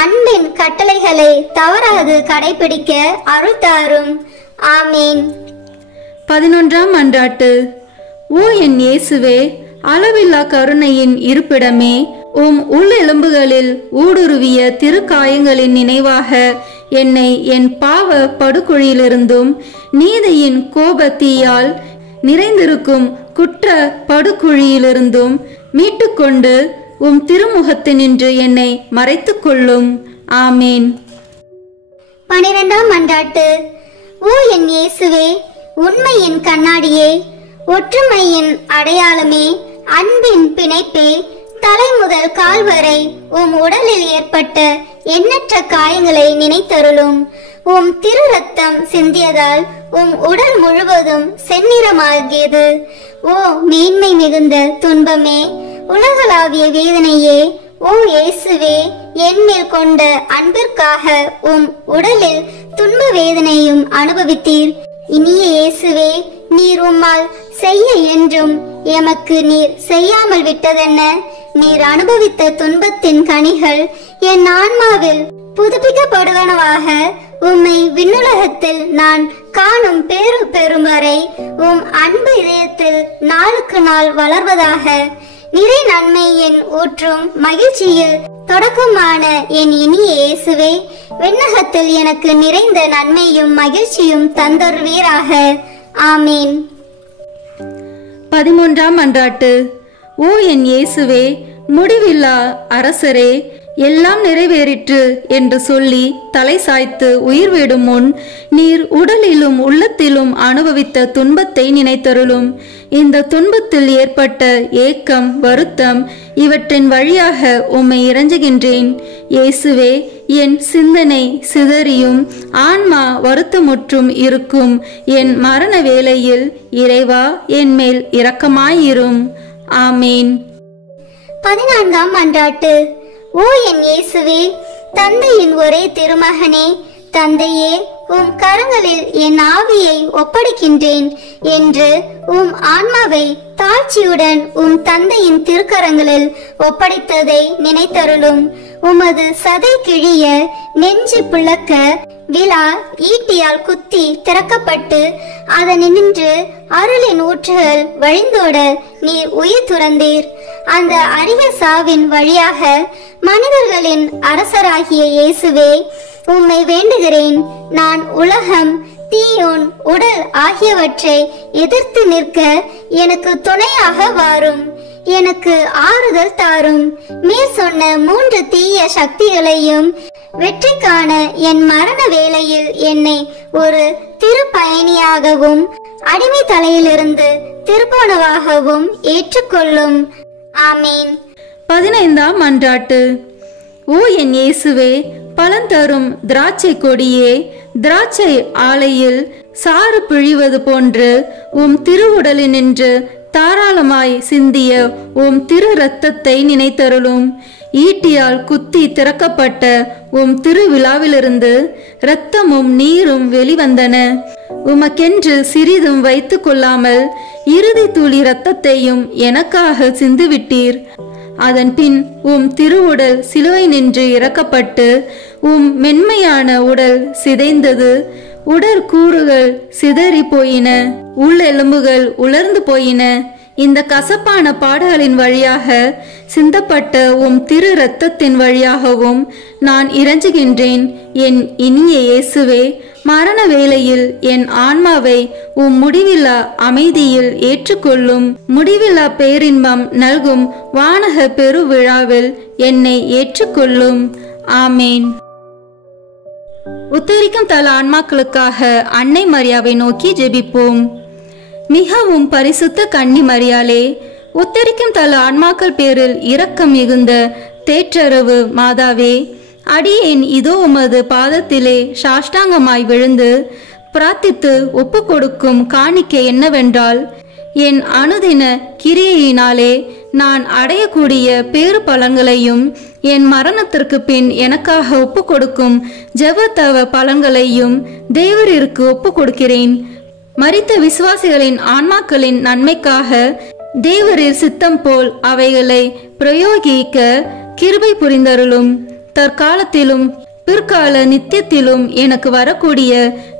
அன்பின் கட்டளைகளை தவறாது கடைபிடிக்க அருள் தாரும். ஆமீன். 11ஆம் மன்றாட்டு. ஓ என் இயேசுவே, அளவில்லா கருணையின் இருப்பிடமே, உம் உள்ளெலும்புகளில் ஊடுருவிய திருக்காயங்களின் நினைவாக என்னை என் பாவ படுகுழியிலிருந்தும் நீதியின் கோபத்தீயால் நிறைந்திருக்கும் குற்ற படுகுழியிலிருந்தும் மீட்டுக்கொண்டு உம் திருமுகத்தினின்று என்னை மறைத்துக் கொள்ளும். ஆமீன். 12ஆம் மன்றாட்டு. ஓ என் இயேசுவே, உண்மையின் கண்ணாடியே, ஒற்றுமையின் அடையாளமே, அன்பின் பிணைப்பே, தலை முதல் கால் வரை உம் உடலில் ஏற்பட்ட எண்ணற்ற காயங்களை நினைத்தருளும். உம் திரு ரத்தம் சிந்தியதால் உம் உடல் முழுவதும் செந்நிறமாகியது. ஓ மேன்மை மிகுந்த துன்பமே, உலகளாவிய வேதனையே, ஓ இயேசுவே, என்மேல் கொண்ட அன்பிற்காக உம் உடலில் துன்ப வேதனையும் அனுபவித்தீர். இனிய இயேசுவே, நீர் உம்மால் செய்ய என்றும் எமக்கு நீர் செய்யாமல் விட்டதென்ன? நீர் அனுபவித்த துன்பத்தின் கனிகள் என் ஆன்மாவில் புதுப்பிக்கப்படுவனவாக உம்மை விண்ணுலகத்தில் நான் காணும் பேரு பெறும் வரை உம் அன்பு இதயத்தில் நாளுக்கு நாள் வளர்வதாக. நிறை நன்மையின் ஊற்றும் மகிழ்ச்சியில் தொடக்கமான என் இனிய இயேசுவே, விண்ணகத்தில் எனக்கு நிறைந்த நன்மையும் மகிழ்ச்சியும் தந்தருவீராக. ஆமீன். 13ஆம் மன்றாட்டு. ஓ என் இயேசுவே, முடிவில்லா அரசரே, எல்லாம் நிறைவேறிற்று என்று சொல்லி தலை சாய்த்து உயிர் விடும் முன் நீர் உடலிலும் உள்ளத்திலும் அனுபவித்த துன்பத்தை நினைத்தருளும். இந்த துன்பத்தில் ஏற்பட்ட ஏக்கம், வருத்தம் இவற்றின் வழியாக உம்மை இறைஞ்சுகின்றேன். இயேசுவே, என் சிந்தனை சிதறியும் ஆன்மா வருத்தமுற்றும் இருக்கும் என் மரண வேளையில் இறைவா, என் மேல் இரக்கமாயிரும். ஆமீன். 14ஆம் மன்றாட்டு. ஓ என் இயேசுவே, தந்தையின் ஒரே திருமகனே, தந்தையே, உம் கரங்களில் என் ஆவியை ஒப்படைக்கின்றேன் என்று உம் ஆன்மாவை தாழ்ச்சியுடன் உம் தந்தையின் திருக்கரங்களில் ஒப்படைத்ததை நினைத்தருளும். உமது சதை கிழிய, நெஞ்சு பிளக்க, விழா ஈட்டியால் குத்தி திறக்கப்பட்டு அதனின்று அருளின் ஊற்றுகள் வழிந்தோட நீர் உயிர் துறந்தீர். அந்த அரிய சாவின் வழியாக மனிதர்களின் அரசராகிய இயேசுவே, உம்மை வேண்டுகிறேன். நான் உலகம், தீயோன், உடல் ஆகியவற்றை எதிர்த்து நிற்க எனக்கு துணையாக வாரும். எனக்கு ஆறுதல் தாரும். மேற் சொன்ன 3 தீய சக்திகளையும் வெற்றி காண என் மரண வேளையில் என்னை ஒரு திருப்பயணியாகவும் அடிமை தலையிலிருந்து திருப்போனவாகவும் ஏற்றுக்கொள்ளும். ஆமீன். 15ஆம் மன்றாட்டு. ஓ என் இயேசுவே, பலந்தரும் திராட்சை கொடியே, திராட்சை ஆலையில் சாறு பிழிவது போன்று உம் திருவுடலினின்று தாராளமாய் சிந்திய உம் திரு இரத்தத்தை நினைத்தருளும். ஈட்டியால் குத்தி திறக்கப்பட்ட உம் திருவிழாவிலிருந்து இரத்தமும் நீரும் வெளிவந்தன. உமக்கென்று சிறிதும் வைத்து கொள்ளாமல் இறுதி துளி இரத்தத்தையும் எனக்காக சிந்துவிட்டீர். அதன் பின் உம் திருவுடல் சிலுவை நின்று இறக்கப்பட்டு உம் மென்மையான உடல் சிதைந்தது. உடற்கூறுகள் சிதறி போயின, உள்ளெலும்புகள் உலர்ந்து போயின. இந்த கசப்பான பாடுகளின் வழியாக சிந்தப்பட்ட உம் திரு இரத்தத்தின் வழியாகவும் நான் இறைஞ்சுகின்றேன். என் இனிய இயேசுவே, மரண வேளையில் என் ஆன்மாவை உம் முடிவில்லா அமைதியில் ஏற்றுக்கொள்ளும். முடிவில்லா பேரின்பம் நல்கும் வானக பெருவிழாவில் என்னை ஏற்றுக்கொள்ளும். ஆமேன். உத்தரிக்கும் தல ஆன்மாக்களுக்காக அன்னை மரியாவை நோக்கி ஜெபிப்போம். மிகவும் பரிசுத்த கன்னி மரியாளே, உத்தரிக்கும் தல ஆன்மாக்கள் பேரில் இரக்கம் மிகுந்த தேற்றரவு மாதாவே, அடியேன் இதோ உமது பாதத்திலே சாஷ்டாங்கமாய் விழுந்து பிரார்த்தித்து ஒப்பு கொடுக்கும் காணிக்கை என்னவென்றால், என் அனுதின கிரியையினாலே நான் அடையக்கூடிய பேறு பலன்களையும் என் மரணத்திற்கு பின் எனக்காக ஒப்பு கொடுக்கும் ஜெபத்தவ பலன்களையும் தேவரிற்கு ஒப்பு கொடுக்கிறேன். மரித்த விசுவாசிகளின் ஆன்மாக்களின் நன்மைக்காக தேவரின் சித்தம் போல் அவைகளை பிரயோகிக்க கிருபை புரிந்தருளும். தற்காலத்திலும் பிற்கால நித்தியத்திலும் எனக்கு வரக்கூடிய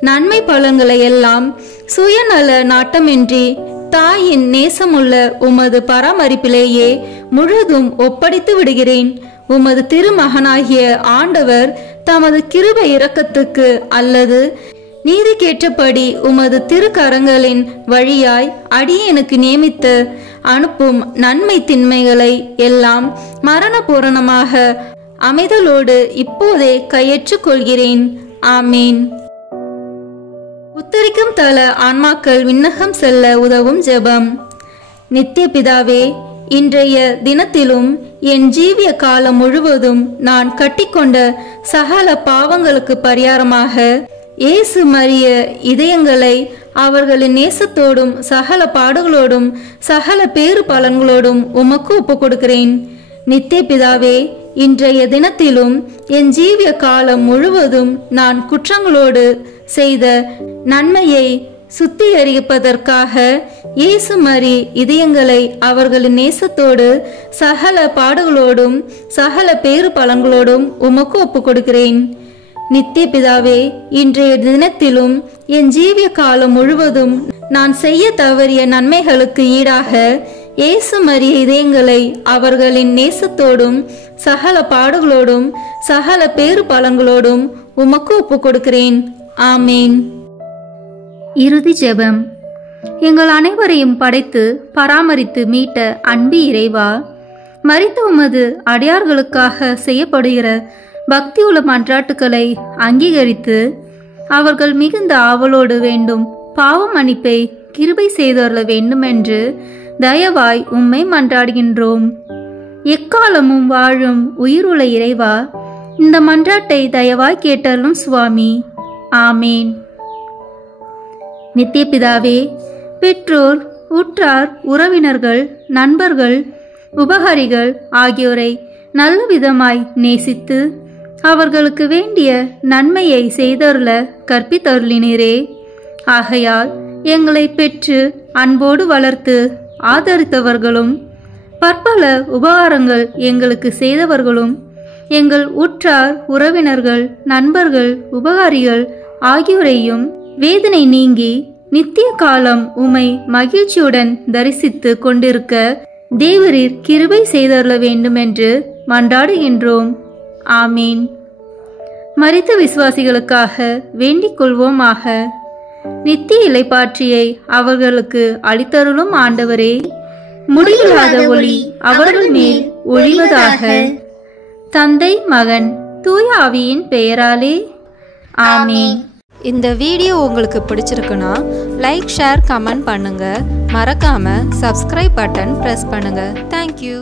நன்மை பலன்களை எல்லாம் சுயநல நாட்டமின்றி தாயின் நேசமுள்ள உமது பராமரிப்பிலேயே முழுதும் ஒப்படைத்து விடுகிறேன். உமது திருமகனாகிய ஆண்டவர் தமது கிருபை இரக்கத்துக்கு அல்லது நீதிக்கேற்றபடி உமது திருக்கரங்களின் வழியாய் அடியேனுக்கு நியமித்து அனுப்பும் நன்மை திண்மைகளை எல்லாம் மரண பூரணமாக அமைதலோடு இப்போதே கையேற்றுக் கொள்கிறேன். ஆமீன். உத்தரிக்கும் தல ஆன்மாக்கள் விண்ணகம் செல்ல உதவும் ஜெபம். நித்திய பிதாவே, இன்றைய தினத்திலும் என் ஜீவிய காலம் முழுவதும் நான் கட்டிக்கொண்ட சகல பாவங்களுக்கு பரிகாரமாக இயேசு மரிய இதயங்களை அவர்களின் நேசத்தோடும் சகல பாடுகளோடும் சகல பேறு பலன்களோடும் உமக்கு ஒப்பு கொடுக்கிறேன். நித்திய பிதாவே, இன்றைய தினத்திலும் என் ஜீவிய காலம் முழுவதும் நான் குற்றங்களோடு செய்த நன்மையை சுத்திகரிப்பதற்காக இயேசு மரி இதயங்களை அவர்களின் நேசத்தோடு சகல பாடுகளோடும் சகல பேறு பலன்களோடும் உமக்கு ஒப்பு கொடுக்கிறேன். நித்திய பிதாவே, இன்றைய தினத்திலும் என் ஜீவிய காலம் முழுவதும் நான் செய்ய தவறிய நன்மைகளுக்கு ஈடாக இயேசு மரிய இதயங்களை அவர்களின் நேசத்தோடும் சகல பாடுகளோடும் சகல பேறு பலன்களோடும் உமக்கு ஒப்பு கொடுக்கிறேன். ஆமீன். இறுதி ஜெபம். எங்கள் அனைவரையும் படைத்து பராமரித்து மீட்ட அன்பு இறைவா, மரித்த உமது அடியார்களுக்காக செய்யப்படுகிற பக்தியுள்ள மன்றாட்டுக்களை அங்கீகரித்து அவர்கள் மிகுந்த ஆவலோடு வேண்டும் பாவ மன்னிப்பை கிருபை செய்தருள வேண்டுமென்று தயவாய் உம்மை மன்றாடுகின்றோம். எக்காலமும் வாழும் உயிருள்ள இறைவா, இந்த மன்றாட்டை தயவாய் கேட்டருளும் சுவாமி. ஆமேன். நித்திய பிதாவே, பெற்றோர், உற்றார், உறவினர்கள், நண்பர்கள், உபகாரிகள் ஆகியோரை நல்ல விதமாய் நேசித்து அவர்களுக்கு வேண்டிய நன்மையை செய்தருள கற்பித்தருளினீரே. ஆகையால் எங்களை பெற்று அன்போடு வளர்த்து ஆதரித்தவர்களும் பற்பல உபகாரங்கள் எங்களுக்கு செய்தவர்களும் எங்கள் உற்றார், உறவினர்கள், நண்பர்கள், உபகாரிகள் ஆகியோரையும் வேதனை நீங்கி நித்திய காலம் உமை மகிழ்ச்சியுடன் தரிசித்து கொண்டிருக்க தேவரீர் கிருபை செய்தருள வேண்டும் என்று மன்றாடுகின்றோம். ஆமீன். மரித்த விசுவாசிகளுக்காக வேண்டிக் கொள்வோமாக. நித்திய இளைப்பாற்றியை அவர்களுக்கு அளித்தருளும் ஆண்டவரே, முடிவில்லாத ஒளி அவர்கள் மேல் ஒளிவதாக. தந்தை, மகன், தூய ஆவியின் பெயராலே. ஆமீன். இந்த வீடியோ உங்களுக்கு பிடிச்சிருக்குன்னா லைக், ஷேர், கமெண்ட் பண்ணுங்க. மறக்காம சப்ஸ்கிரைப் பட்டன் பிரஸ் பண்ணுங்க. தேங்க்யூ.